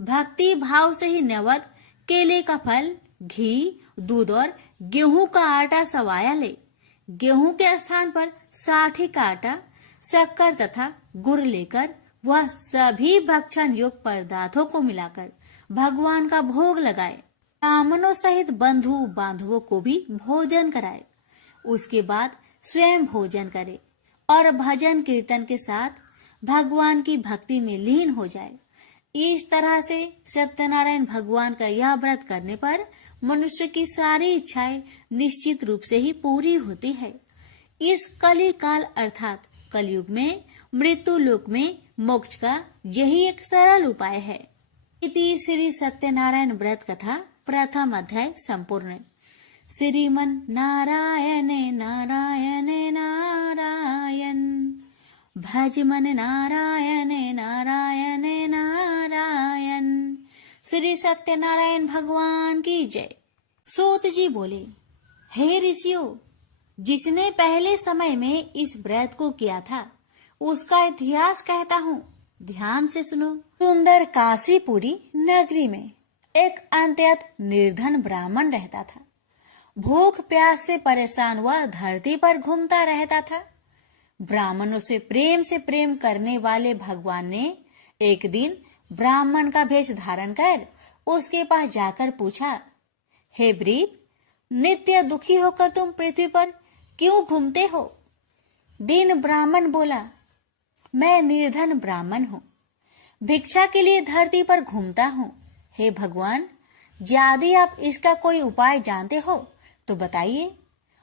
भक्ति भाव से ही नैवेद्य केले का फल, घी, दूध और गेहूं का आटा सवाया ले। गेहूं के स्थान पर साठी का आटा, शक्कर तथा गुड़ लेकर वह सभी भक्षण योग्य पदार्थों को मिलाकर भगवान का भोग लगाए, ब्राह्मणों सहित बंधु बांधवों को भी भोजन कराए। उसके बाद स्वयं भोजन करे और भजन कीर्तन के साथ भगवान की भक्ति में लीन हो जाए। इस तरह से सत्यनारायण भगवान का यह व्रत करने पर मनुष्य की सारी इच्छाएं निश्चित रूप से ही पूरी होती है। इस कली काल अर्थात कलयुग में मृत्यु लोक में मोक्ष का यही एक सरल उपाय है। इति श्री सत्यनारायण व्रत कथा प्रथम अध्याय संपूर्ण। श्रीमन नारायणे नारायणे नारायण, भज मन नारायणे नारायणे नारायण। श्री सत्यनारायण भगवान की जय। सूत जी बोले, हे ऋषियों, जिसने पहले समय में इस व्रत को किया था उसका इतिहास कहता हूँ, ध्यान से सुनो। सुंदर काशीपुरी नगरी में एक अत्यंत निर्धन ब्राह्मण रहता था। भूख प्यास से परेशान वह धरती पर घूमता रहता था। ब्राह्मणों से प्रेम करने वाले भगवान ने एक दिन ब्राह्मण का भेष धारण कर उसके पास जाकर पूछा, हे ब्रीप, नित्य दुखी होकर तुम पृथ्वी पर क्यों घूमते हो? दीन ब्राह्मण बोला, मैं निर्धन ब्राह्मण हूँ, भिक्षा के लिए धरती पर घूमता हूँ। हे भगवान, यदि आप इसका कोई उपाय जानते हो तो बताइए।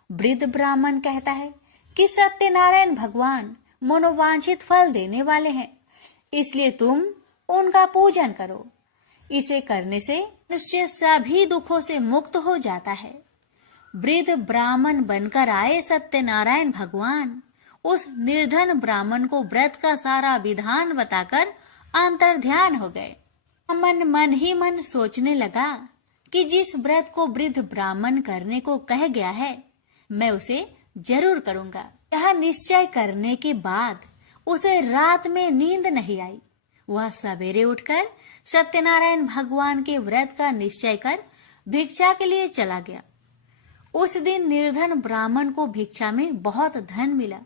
वृद्ध ब्राह्मण कहता है कि सत्यनारायण भगवान मनोवांछित फल देने वाले हैं, इसलिए तुम उनका पूजन करो। इसे करने से मनुष्य सभी दुखों से मुक्त हो जाता है। वृद्ध ब्राह्मण बनकर आए सत्यनारायण भगवान उस निर्धन ब्राह्मण को व्रत का सारा विधान बताकर अंतर्ध्यान हो गए। मन ही मन सोचने लगा कि जिस व्रत को वृद्ध ब्राह्मण करने को कह गया है मैं उसे जरूर करूंगा। यह निश्चय करने के बाद उसे रात में नींद नहीं आई। वह सवेरे उठकर सत्यनारायण भगवान के व्रत का निश्चय कर भिक्षा के लिए चला गया। उस दिन निर्धन ब्राह्मण को भिक्षा में बहुत धन मिला,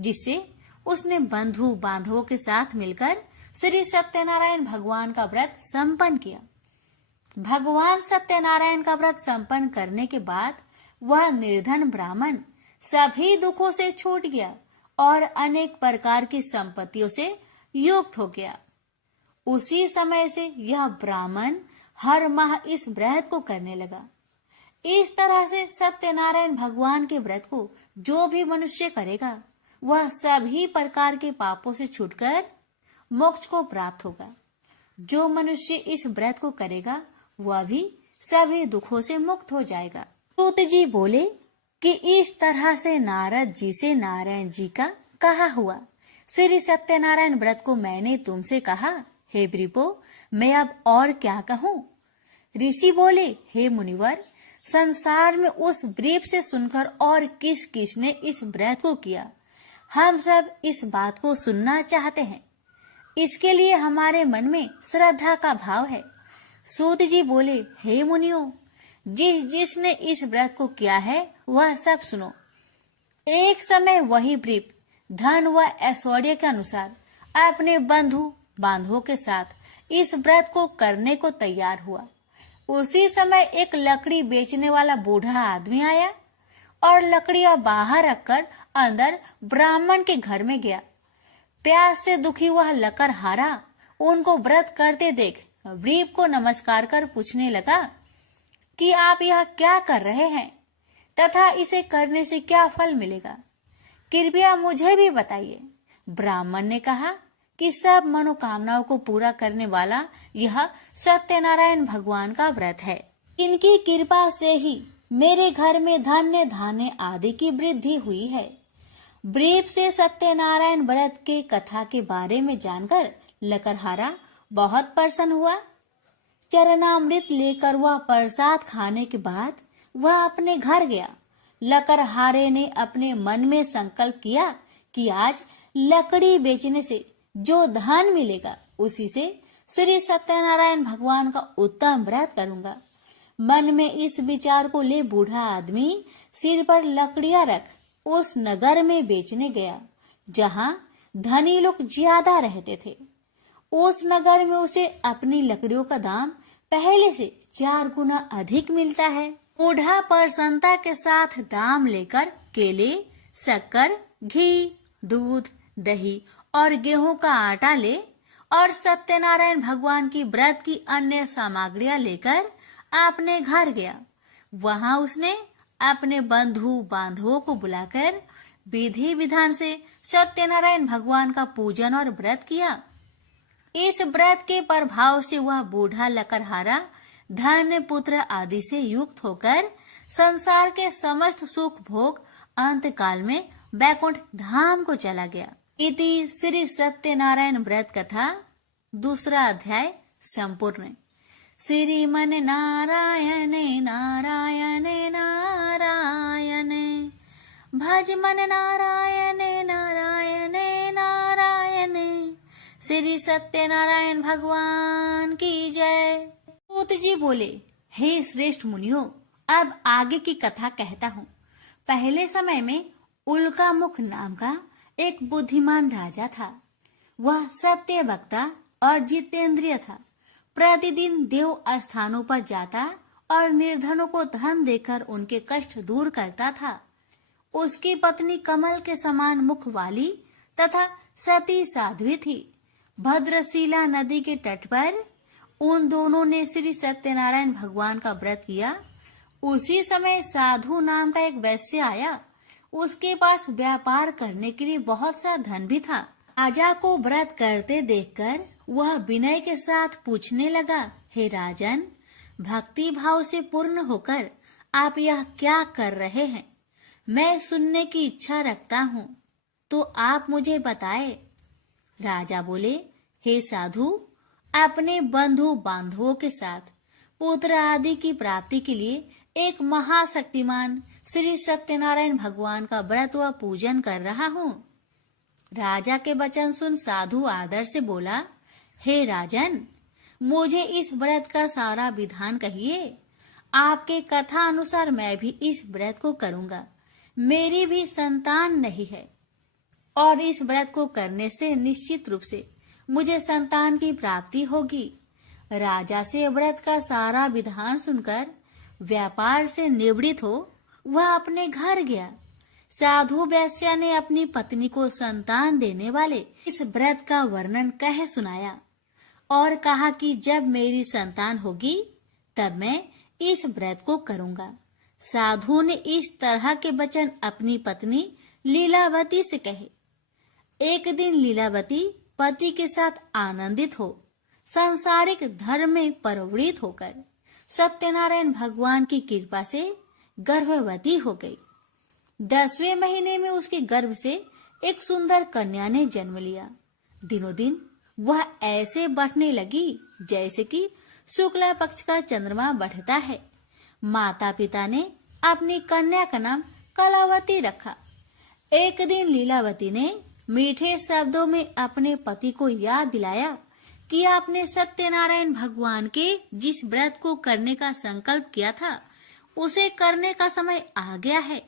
जिससे उसने बंधु बांधवों के साथ मिलकर श्री सत्यनारायण भगवान का व्रत संपन्न किया। भगवान सत्यनारायण का व्रत संपन्न करने के बाद वह निर्धन ब्राह्मण सभी दुखों से छूट गया और अनेक प्रकार की संपत्तियों से युक्त हो गया। उसी समय से यह ब्राह्मण हर माह इस व्रत को करने लगा। इस तरह से सत्यनारायण भगवान के व्रत को जो भी मनुष्य करेगा वह सभी प्रकार के पापों से छूटकर मोक्ष को प्राप्त होगा। जो मनुष्य इस व्रत को करेगा वह भी सभी दुखों से मुक्त हो जाएगा। सूत जी बोले कि इस तरह से नारद जी से नारायण जी का कहा हुआ श्री सत्यनारायण व्रत को मैंने तुमसे कहा। हे ब्रीपो, मैं अब और क्या कहूँ? ऋषि बोले, हे मुनिवर, संसार में उस ब्रीप से सुनकर और किस किस ने इस व्रत को किया, हम सब इस बात को सुनना चाहते हैं। इसके लिए हमारे मन में श्रद्धा का भाव है। सूत जी बोले, हे मुनियों, जिसने इस व्रत को किया है वह सब सुनो। एक समय वही ब्रीप धन व ऐश्वर्य के अनुसार अपने बंधु बांधवों के साथ इस व्रत को करने को तैयार हुआ। उसी समय एक लकड़ी बेचने वाला बूढ़ा आदमी आया और लकड़ियां बाहर रखकर अंदर ब्राह्मण के घर में गया। प्यास से दुखी वह लकड़हारा उनको व्रत करते देख ब्रीप को नमस्कार कर पूछने लगा कि आप यह क्या कर रहे हैं तथा इसे करने से क्या फल मिलेगा, कृपया मुझे भी बताइए। ब्राह्मण ने कहा कि सब मनोकामनाओं को पूरा करने वाला यह सत्यनारायण भगवान का व्रत है। इनकी कृपा से ही मेरे घर में धन्य धान्य आदि की वृद्धि हुई है। ब्रीप से सत्यनारायण व्रत के कथा के बारे में जानकर लकड़हारा बहुत प्रसन्न हुआ। चरणामृत लेकर वह प्रसाद खाने के बाद वह अपने घर गया। लकड़हारे ने अपने मन में संकल्प किया कि आज लकड़ी बेचने से जो धन मिलेगा उसी से श्री सत्यनारायण भगवान का उत्तम व्रत करूंगा। मन में इस विचार को ले बूढ़ा आदमी सिर पर लकड़ियां रख उस नगर में बेचने गया जहां धनी लोग ज्यादा रहते थे। उस नगर में उसे अपनी लकड़ियों का दाम पहले से 4 गुना अधिक मिलता है। बूढ़ा प्रसन्नता के साथ दाम लेकर केले, शक्कर, घी, दूध, दही और गेहूं का आटा ले और सत्यनारायण भगवान की व्रत की अन्य सामग्रियां लेकर अपने घर गया। वहां उसने अपने बंधु बांधवों को बुलाकर विधि विधान से सत्यनारायण भगवान का पूजन और व्रत किया। इस व्रत के प्रभाव से वह बूढ़ा लकड़हारा धन पुत्र आदि से युक्त होकर संसार के समस्त सुख भोग अंत काल में बैकुंठ धाम को चला गया। इति श्री सत्यनारायण व्रत कथा 2 अध्याय संपूर्ण। श्रीमन नारायण नारायण नारायण भज मन नारायण नारायण नारायण। श्री सत्यनारायण भगवान की जय। सूत जी बोले, हे श्रेष्ठ मुनियों, अब आगे की कथा कहता हूँ। पहले समय में उल्का मुख नाम का एक बुद्धिमान राजा था। वह सत्य वक्ता और जितेंद्रिय था। प्रतिदिन देव स्थानों पर जाता और निर्धनों को धन देकर उनके कष्ट दूर करता था। उसकी पत्नी कमल के समान मुख वाली तथा सती साध्वी थी। भद्रशिला नदी के तट पर उन दोनों ने श्री सत्यनारायण भगवान का व्रत किया। उसी समय साधु नाम का एक वैश्य आया। उसके पास व्यापार करने के लिए बहुत सा धन भी था। राजा को व्रत करते देखकर वह विनय के साथ पूछने लगा, हे राजन, भक्ति भाव से पूर्ण होकर आप यह क्या कर रहे हैं? मैं सुनने की इच्छा रखता हूँ, तो आप मुझे बताए। राजा बोले, हे साधु, अपने बंधु बांधवों के साथ पुत्र आदि की प्राप्ति के लिए एक महाशक्तिमान श्री सत्यनारायण भगवान का व्रत व पूजन कर रहा हूँ। राजा के वचन सुन साधु आदर से बोला, हे राजन, मुझे इस व्रत का सारा विधान कहिए। आपके कथा अनुसार मैं भी इस व्रत को करूँगा। मेरी भी संतान नहीं है और इस व्रत को करने से निश्चित रूप से मुझे संतान की प्राप्ति होगी। राजा से व्रत का सारा विधान सुनकर व्यापार से निवृत्त हो वह अपने घर गया। साधु वैश्य ने अपनी पत्नी को संतान देने वाले इस व्रत का वर्णन कह सुनाया और कहा कि जब मेरी संतान होगी तब मैं इस व्रत को करूंगा। साधु ने इस तरह के वचन अपनी पत्नी लीलावती से कहे। एक दिन लीलावती पति के साथ आनंदित हो सांसारिक धर्म में प्रवृत्त होकर सत्यनारायण भगवान की कृपा से गर्भवती हो गई। 10वें महीने में उसके गर्भ से एक सुंदर कन्या ने जन्म लिया। दिनों दिन वह ऐसे बढ़ने लगी जैसे कि शुक्ला पक्ष का चंद्रमा बढ़ता है। माता पिता ने अपनी कन्या का नाम कलावती रखा। एक दिन लीलावती ने मीठे शब्दों में अपने पति को याद दिलाया कि आपने सत्यनारायण भगवान के जिस व्रत को करने का संकल्प किया था उसे करने का समय आ गया है।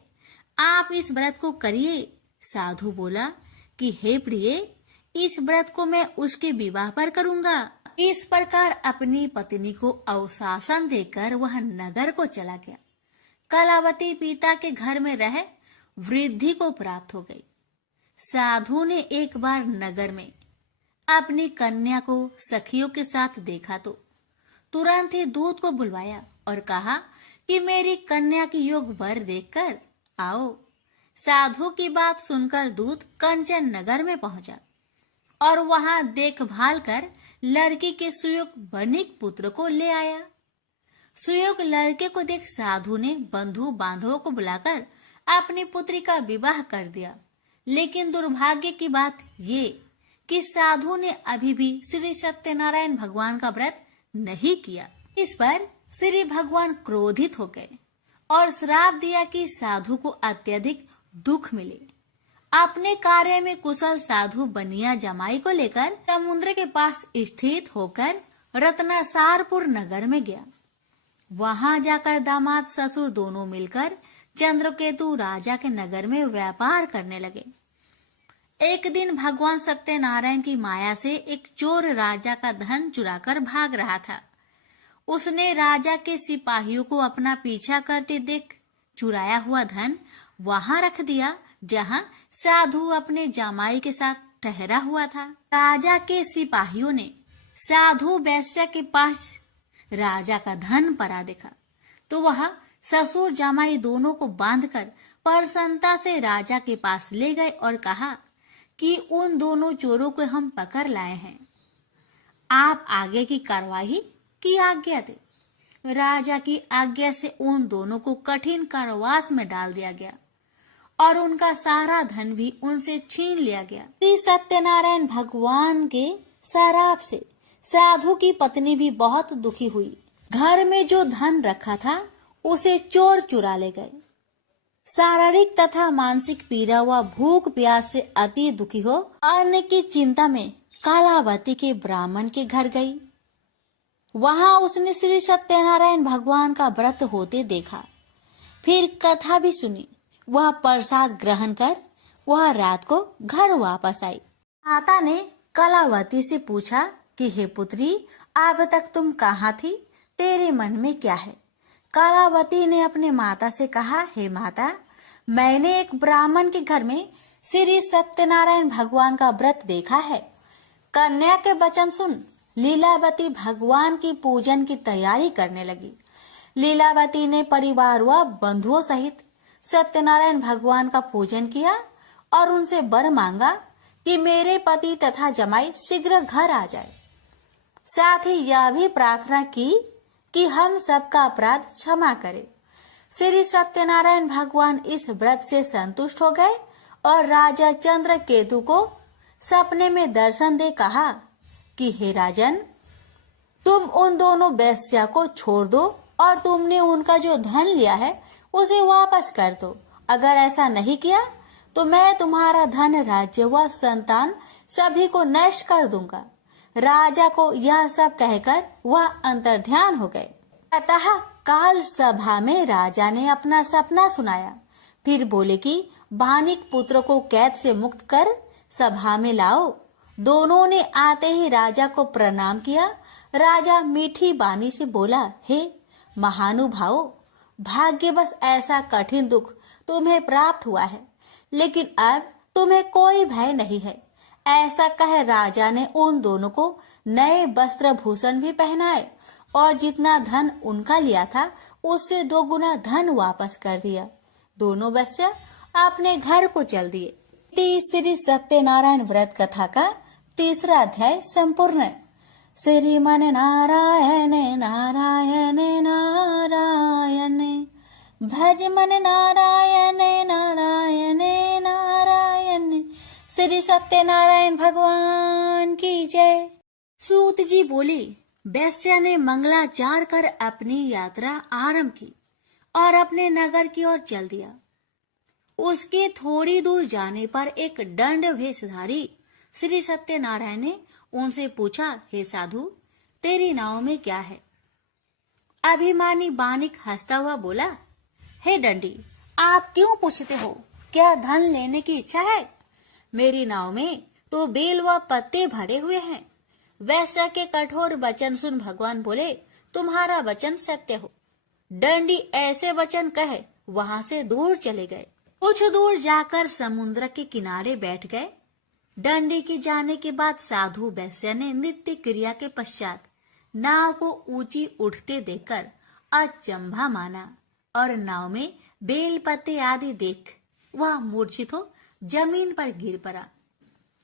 आप इस व्रत को करिए। साधु बोला कि हे प्रिय, इस व्रत को मैं उसके विवाह पर करूंगा। इस प्रकार अपनी पत्नी को अवशासन देकर वह नगर को चला गया। कलावती पिता के घर में रह वृद्धि को प्राप्त हो गई। साधु ने एक बार नगर में अपनी कन्या को सखियों के साथ देखा तो तुरंत ही दूत को बुलवाया और कहा कि मेरी कन्या की योग वर देखकर आओ। साधु की बात सुनकर दूत कंचन नगर में पहुंचा और वहां देखभाल कर लड़की के सुयोग बनिक पुत्र को ले आया। सुयोग लड़के को देख साधु ने बंधु बांधवों को बुलाकर अपनी पुत्री का विवाह कर दिया। लेकिन दुर्भाग्य की बात ये कि साधु ने अभी भी श्री सत्यनारायण भगवान का व्रत नहीं किया। इस पर श्री भगवान क्रोधित हो गए और श्राप दिया कि साधु को अत्यधिक दुख मिले। अपने कार्य में कुशल साधु बनिया जमाई को लेकर समुद्र के पास स्थित होकर रत्नासारपुर नगर में गया। वहां जाकर दामाद ससुर दोनों मिलकर चंद्रकेतु राजा के नगर में व्यापार करने लगे। एक दिन भगवान सत्यनारायण की माया से एक चोर राजा का धन चुराकर भाग रहा था। उसने राजा के सिपाहियों को अपना पीछा करते देख चुराया हुआ धन वहां रख दिया जहां साधु अपने जमाई के साथ ठहरा हुआ था। राजा के सिपाहियों ने साधु वैश्या के पास राजा का धन पड़ा देखा तो वह ससुर जमाई दोनों को बांधकर प्रसन्नता से राजा के पास ले गए और कहा कि उन दोनों चोरों को हम पकड़ लाए हैं, आप आगे की कार्रवाई की आज्ञा दे। राजा की आज्ञा से उन दोनों को कठिन कारावास में डाल दिया गया और उनका सारा धन भी उनसे छीन लिया गया। श्री सत्यनारायण भगवान के शराप से साधु की पत्नी भी बहुत दुखी हुई। घर में जो धन रखा था उसे चोर चुरा ले गए। शारीरिक तथा मानसिक पीड़ा व भूख प्यास से अति दुखी हो अन्न की चिंता में कालावती के ब्राह्मण के घर गई। वहां उसने श्री सत्यनारायण भगवान का व्रत होते देखा, फिर कथा भी सुनी। वह प्रसाद ग्रहण कर वह रात को घर वापस आई। माता ने कलावती से पूछा कि हे पुत्री, अब तक तुम कहाँ थी, तेरे मन में क्या है? कलावती ने अपने माता से कहा, हे माता, मैंने एक ब्राह्मण के घर में श्री सत्यनारायण भगवान का व्रत देखा है। कन्या के वचन सुन लीलावती भगवान की पूजन की तैयारी करने लगी। लीलावती ने परिवार व बंधुओं सहित सत्यनारायण भगवान का पूजन किया और उनसे वर मांगा कि मेरे पति तथा जमाई शीघ्र घर आ जाए। साथ ही यह भी प्रार्थना की कि हम सबका अपराध क्षमा करे। श्री सत्यनारायण भगवान इस व्रत से संतुष्ट हो गए और राजा चंद्रकेतु को सपने में दर्शन दे कहा कि हे राजन, तुम उन दोनों वेश्या को छोड़ दो और तुमने उनका जो धन लिया है उसे वापस कर दो। अगर ऐसा नहीं किया तो मैं तुम्हारा धन, राज्य व संतान सभी को नष्ट कर दूंगा। राजा को यह सब कहकर वह अंतर्ध्यान हो गए। अतः काल सभा में राजा ने अपना सपना सुनाया। फिर बोले कि बानिक पुत्र को कैद से मुक्त कर सभा में लाओ। दोनों ने आते ही राजा को प्रणाम किया। राजा मीठी बानी से बोला, हे महानुभावो, भाग्यवश ऐसा कठिन दुख तुम्हें प्राप्त हुआ है, लेकिन अब तुम्हें कोई भय नहीं है। ऐसा कह राजा ने उन दोनों को नए वस्त्र भूषण भी पहनाए और जितना धन उनका लिया था उससे 2 गुना धन वापस कर दिया। दोनों वेश्या अपने घर को चल दिए। श्री सत्यनारायण व्रत कथा का 3रा अध्याय संपूर्ण। श्रीमन नारायण नारायण नारायण, भज मन नारायण नारायण नारायण। श्री सत्यनारायण भगवान की जय। सूत जी बोली, वैश्या ने मंगलाचार कर अपनी यात्रा आरंभ की और अपने नगर की ओर चल दिया। उसके थोड़ी दूर जाने पर एक दंड भेषधारी श्री सत्यनारायण ने उनसे पूछा, हे साधु, तेरी नाव में क्या है? अभिमानी बानिक हंसता हुआ बोला, हे दंडी, आप क्यों पूछते हो? क्या धन लेने की इच्छा है? मेरी नाव में तो बेल व पत्ते भरे हुए हैं। वैश्या के कठोर वचन सुन भगवान बोले, तुम्हारा वचन सत्य हो। दंडी ऐसे वचन कहे वहां से दूर चले गए। कुछ दूर जाकर समुद्र के किनारे बैठ गए। दंडी के जाने के बाद साधु वैश्या ने नित्य क्रिया के पश्चात नाव को ऊंची उठते देखकर अचंभा माना और नाव में बेल पत्ते आदि देख वह मूर्छित हो जमीन पर गिर पड़ा।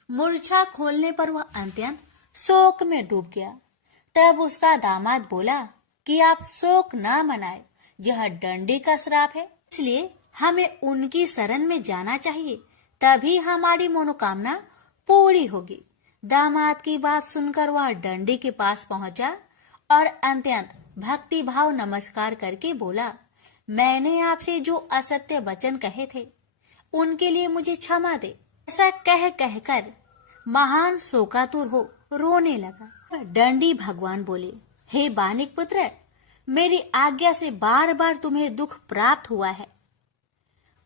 मूर्छा खोलने पर वह अत्यंत शोक में डूब गया। तब उसका दामाद बोला कि आप शोक न मनाए, यह दंडी का श्राप है, इसलिए हमें उनकी शरण में जाना चाहिए, तभी हमारी मनोकामना पूरी होगी। दामाद की बात सुनकर वह दंडी के पास पहुंचा और अत्यंत भक्ति भाव नमस्कार करके बोला, मैंने आपसे जो असत्य वचन कहे थे उनके लिए मुझे क्षमा दे। ऐसा कहकर महान शोकातुर हो रोने लगा। दंडी भगवान बोले, हे बानिक पुत्र, मेरी आज्ञा से बार बार तुम्हें दुख प्राप्त हुआ है,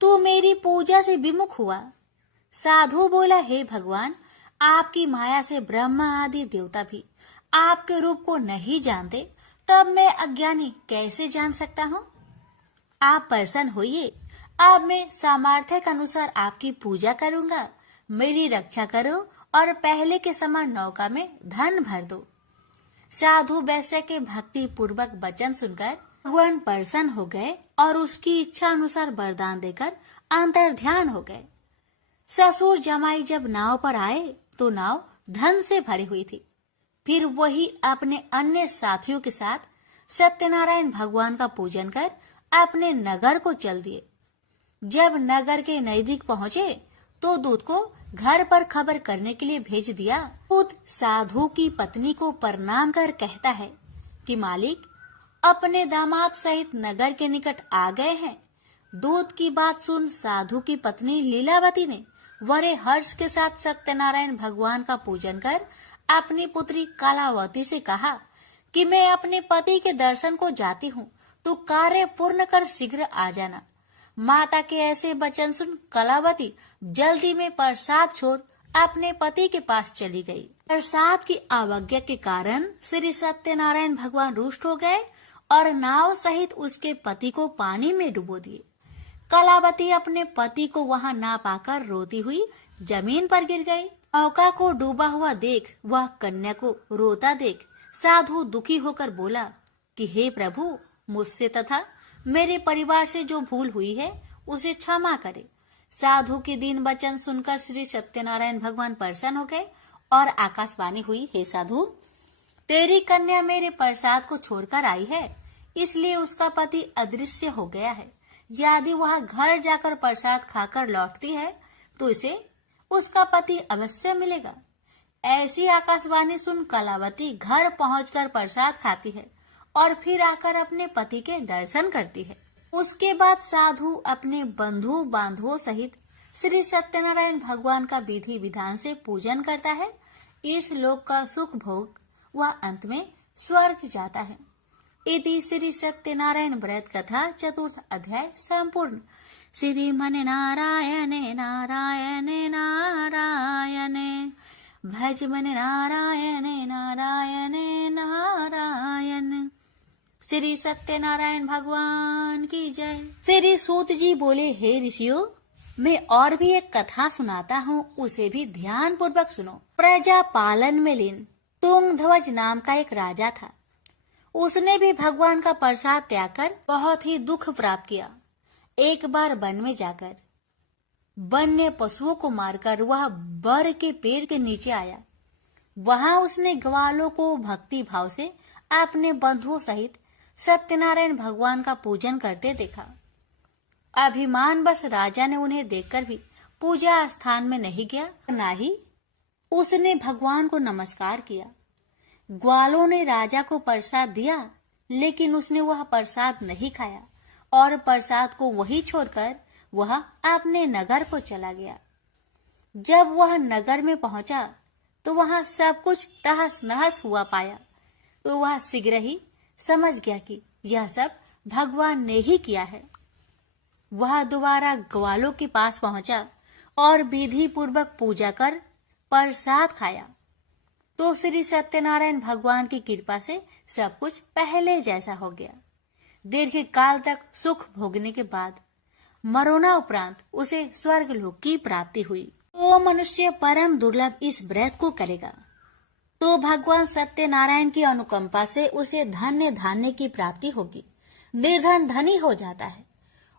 तू मेरी पूजा से विमुख हुआ। साधु बोला, हे भगवान, आपकी माया से ब्रह्मा आदि देवता भी आपके रूप को नहीं जानते, तब मैं अज्ञानी कैसे जान सकता हूँ? आप प्रसन्न होइए, अब मैं सामर्थ्य के अनुसार आपकी पूजा करूंगा। मेरी रक्षा करो और पहले के समान नौका में धन भर दो। साधु वैश्य के भक्ति पूर्वक वचन सुनकर भगवान प्रसन्न हो गए और उसकी इच्छा अनुसार वरदान देकर अंतर ध्यान हो गए। ससुर जमाई जब नाव पर आए तो नाव धन से भरी हुई थी। फिर वही अपने अन्य साथियों के साथ सत्यनारायण भगवान का पूजन कर अपने नगर को चल दिए। जब नगर के नजदीक पहुँचे तो दूत को घर पर खबर करने के लिए भेज दिया। दूत साधु की पत्नी को प्रणाम कर कहता है कि मालिक अपने दामाद सहित नगर के निकट आ गए हैं। दूत की बात सुन साधु की पत्नी लीलावती ने बड़े हर्ष के साथ सत्यनारायण भगवान का पूजन कर अपनी पुत्री कलावती से कहा कि मैं अपने पति के दर्शन को जाती हूँ, तो कार्य पूर्ण कर शीघ्र आ जाना। माता के ऐसे वचन सुन कलावती जल्दी में प्रसाद छोड़ अपने पति के पास चली गई। प्रसाद की अवज्ञा के कारण श्री सत्यनारायण भगवान रुष्ट हो गए और नाव सहित उसके पति को पानी में डुबो दिए। कलावती अपने पति को वहां ना पाकर रोती हुई जमीन पर गिर गई। नौका को डूबा हुआ देख वह कन्या को रोता देख साधु दुखी होकर बोला कि हे प्रभु, मुझसे तथा मेरे परिवार से जो भूल हुई है उसे क्षमा करे। साधु के दीन वचन सुनकर श्री सत्यनारायण भगवान प्रसन्न हो गए और आकाशवाणी हुई, हे साधु, तेरी कन्या मेरे प्रसाद को छोड़कर आई है, इसलिए उसका पति अदृश्य हो गया है। यदि वह घर जाकर प्रसाद खाकर लौटती है तो इसे उसका पति अवश्य मिलेगा। ऐसी आकाशवाणी सुन कलावती घर पहुंचकर प्रसाद खाती है और फिर आकर अपने पति के दर्शन करती है। उसके बाद साधु अपने बंधु बांधवों सहित श्री सत्यनारायण भगवान का विधि विधान से पूजन करता है। इस लोक का सुख भोग वह अंत में स्वर्ग जाता है। इति श्री सत्यनारायण व्रत कथा चतुर्थ अध्याय संपूर्ण। श्रीमन नारायणे नारायणे नारायणे भज मन नारायणे नारायणे नारायण। श्री सत्यनारायण भगवान की जय। श्री सूत जी बोले, हे ऋषियों, मैं और भी एक कथा सुनाता हूँ, उसे भी ध्यान पूर्वक सुनो। प्रजा पालन में लीन तुंगध्वज नाम का एक राजा था। उसने भी भगवान का प्रसाद त्याग कर बहुत ही दुख प्राप्त किया। एक बार वन में जाकर वन्य पशुओं को मारकर वह बर के पेड़ के नीचे आया। वहां उसने ग्वालों को भक्ति भाव से अपने बंधुओं सहित सत्यनारायण भगवान का पूजन करते देखा। अभिमानवश राजा ने उन्हें देखकर भी पूजा स्थान में नहीं गया, न ही उसने भगवान को नमस्कार किया। ग्वालों ने राजा को प्रसाद दिया, लेकिन उसने वह प्रसाद नहीं खाया और प्रसाद को वही छोड़कर वह अपने नगर को चला गया। जब वह नगर में पहुंचा तो वहां सब कुछ तहस नहस हुआ पाया, तो वह शीघ्र ही समझ गया कि यह सब भगवान ने ही किया है। वह दोबारा ग्वालों के पास पहुंचा और विधि पूर्वक पूजा कर प्रसाद खाया, तो श्री सत्यनारायण भगवान की कृपा से सब कुछ पहले जैसा हो गया। दीर्घ काल तक सुख भोगने के बाद मरोना उपरांत उसे स्वर्ग लोक की प्राप्ति हुई। तो मनुष्य परम दुर्लभ इस व्रत को करेगा तो भगवान सत्यनारायण की अनुकंपा से उसे धन्य धान्य की प्राप्ति होगी। निर्धन धनी हो जाता है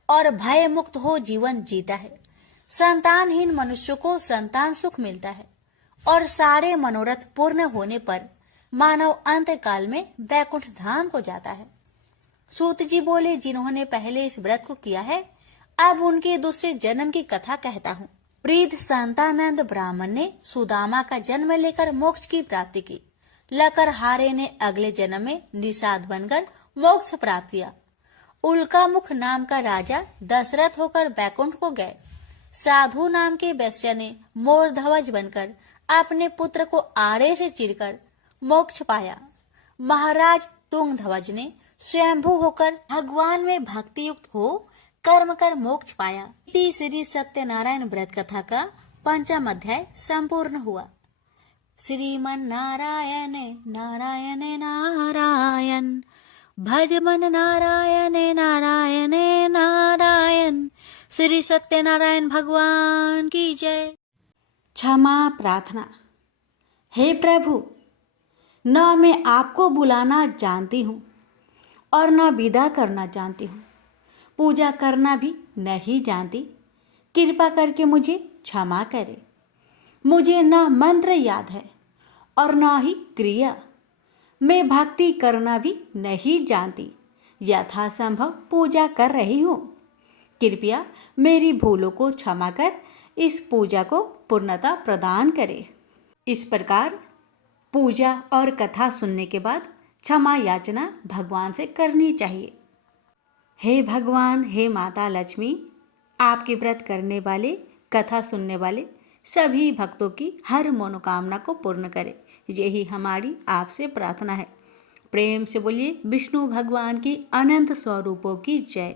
और भय मुक्त हो जीवन जीता है। संतानहीन मनुष्य को संतान सुख मिलता है और सारे मनोरथ पूर्ण होने पर मानव अंत काल में वैकुंठ धाम को जाता है। सूत जी बोले, जिन्होंने पहले इस व्रत को किया है, अब उनके दूसरे जन्म की कथा कहता हूँ। वृद्ध संतानंद ब्राह्मण ने सुदामा का जन्म लेकर मोक्ष की प्राप्ति की। लकरहारे ने अगले जन्म में निषाद बनकर मोक्ष प्राप्त किया। उल्कामुख नाम का राजा दशरथ होकर वैकुंठ को गए। साधु नाम के वैश्य ने मोरध्वज बनकर अपने पुत्र को आरे से चीरकर मोक्ष पाया। महाराज तुंगध्वज ने स्वयंभू होकर भगवान में भक्ति युक्त हो कर्म कर मोक्ष पाया। श्री सत्यनारायण व्रत कथा का 5वां अध्याय संपूर्ण हुआ। श्रीमन नारायण नारायण नारायण भज मन नारायणे नारायणे नारायण। श्री सत्यनारायण भगवान की जय। क्षमा प्रार्थना। हे प्रभु, न मैं आपको बुलाना जानती हूँ और न विदा करना जानती हूँ, पूजा करना भी नहीं जानती। कृपा करके मुझे क्षमा करे। मुझे न मंत्र याद है और न ही क्रिया। मैं भक्ति करना भी नहीं जानती। यथासंभव पूजा कर रही हूँ। कृपया मेरी भूलों को क्षमा कर इस पूजा को पूर्णता प्रदान करे। इस प्रकार पूजा और कथा सुनने के बाद क्षमा याचना भगवान से करनी चाहिए। हे भगवान, हे माता लक्ष्मी, आपके व्रत करने वाले, कथा सुनने वाले सभी भक्तों की हर मनोकामना को पूर्ण करें, यही हमारी आपसे प्रार्थना है। प्रेम से बोलिए विष्णु भगवान की अनंत स्वरूपों की जय।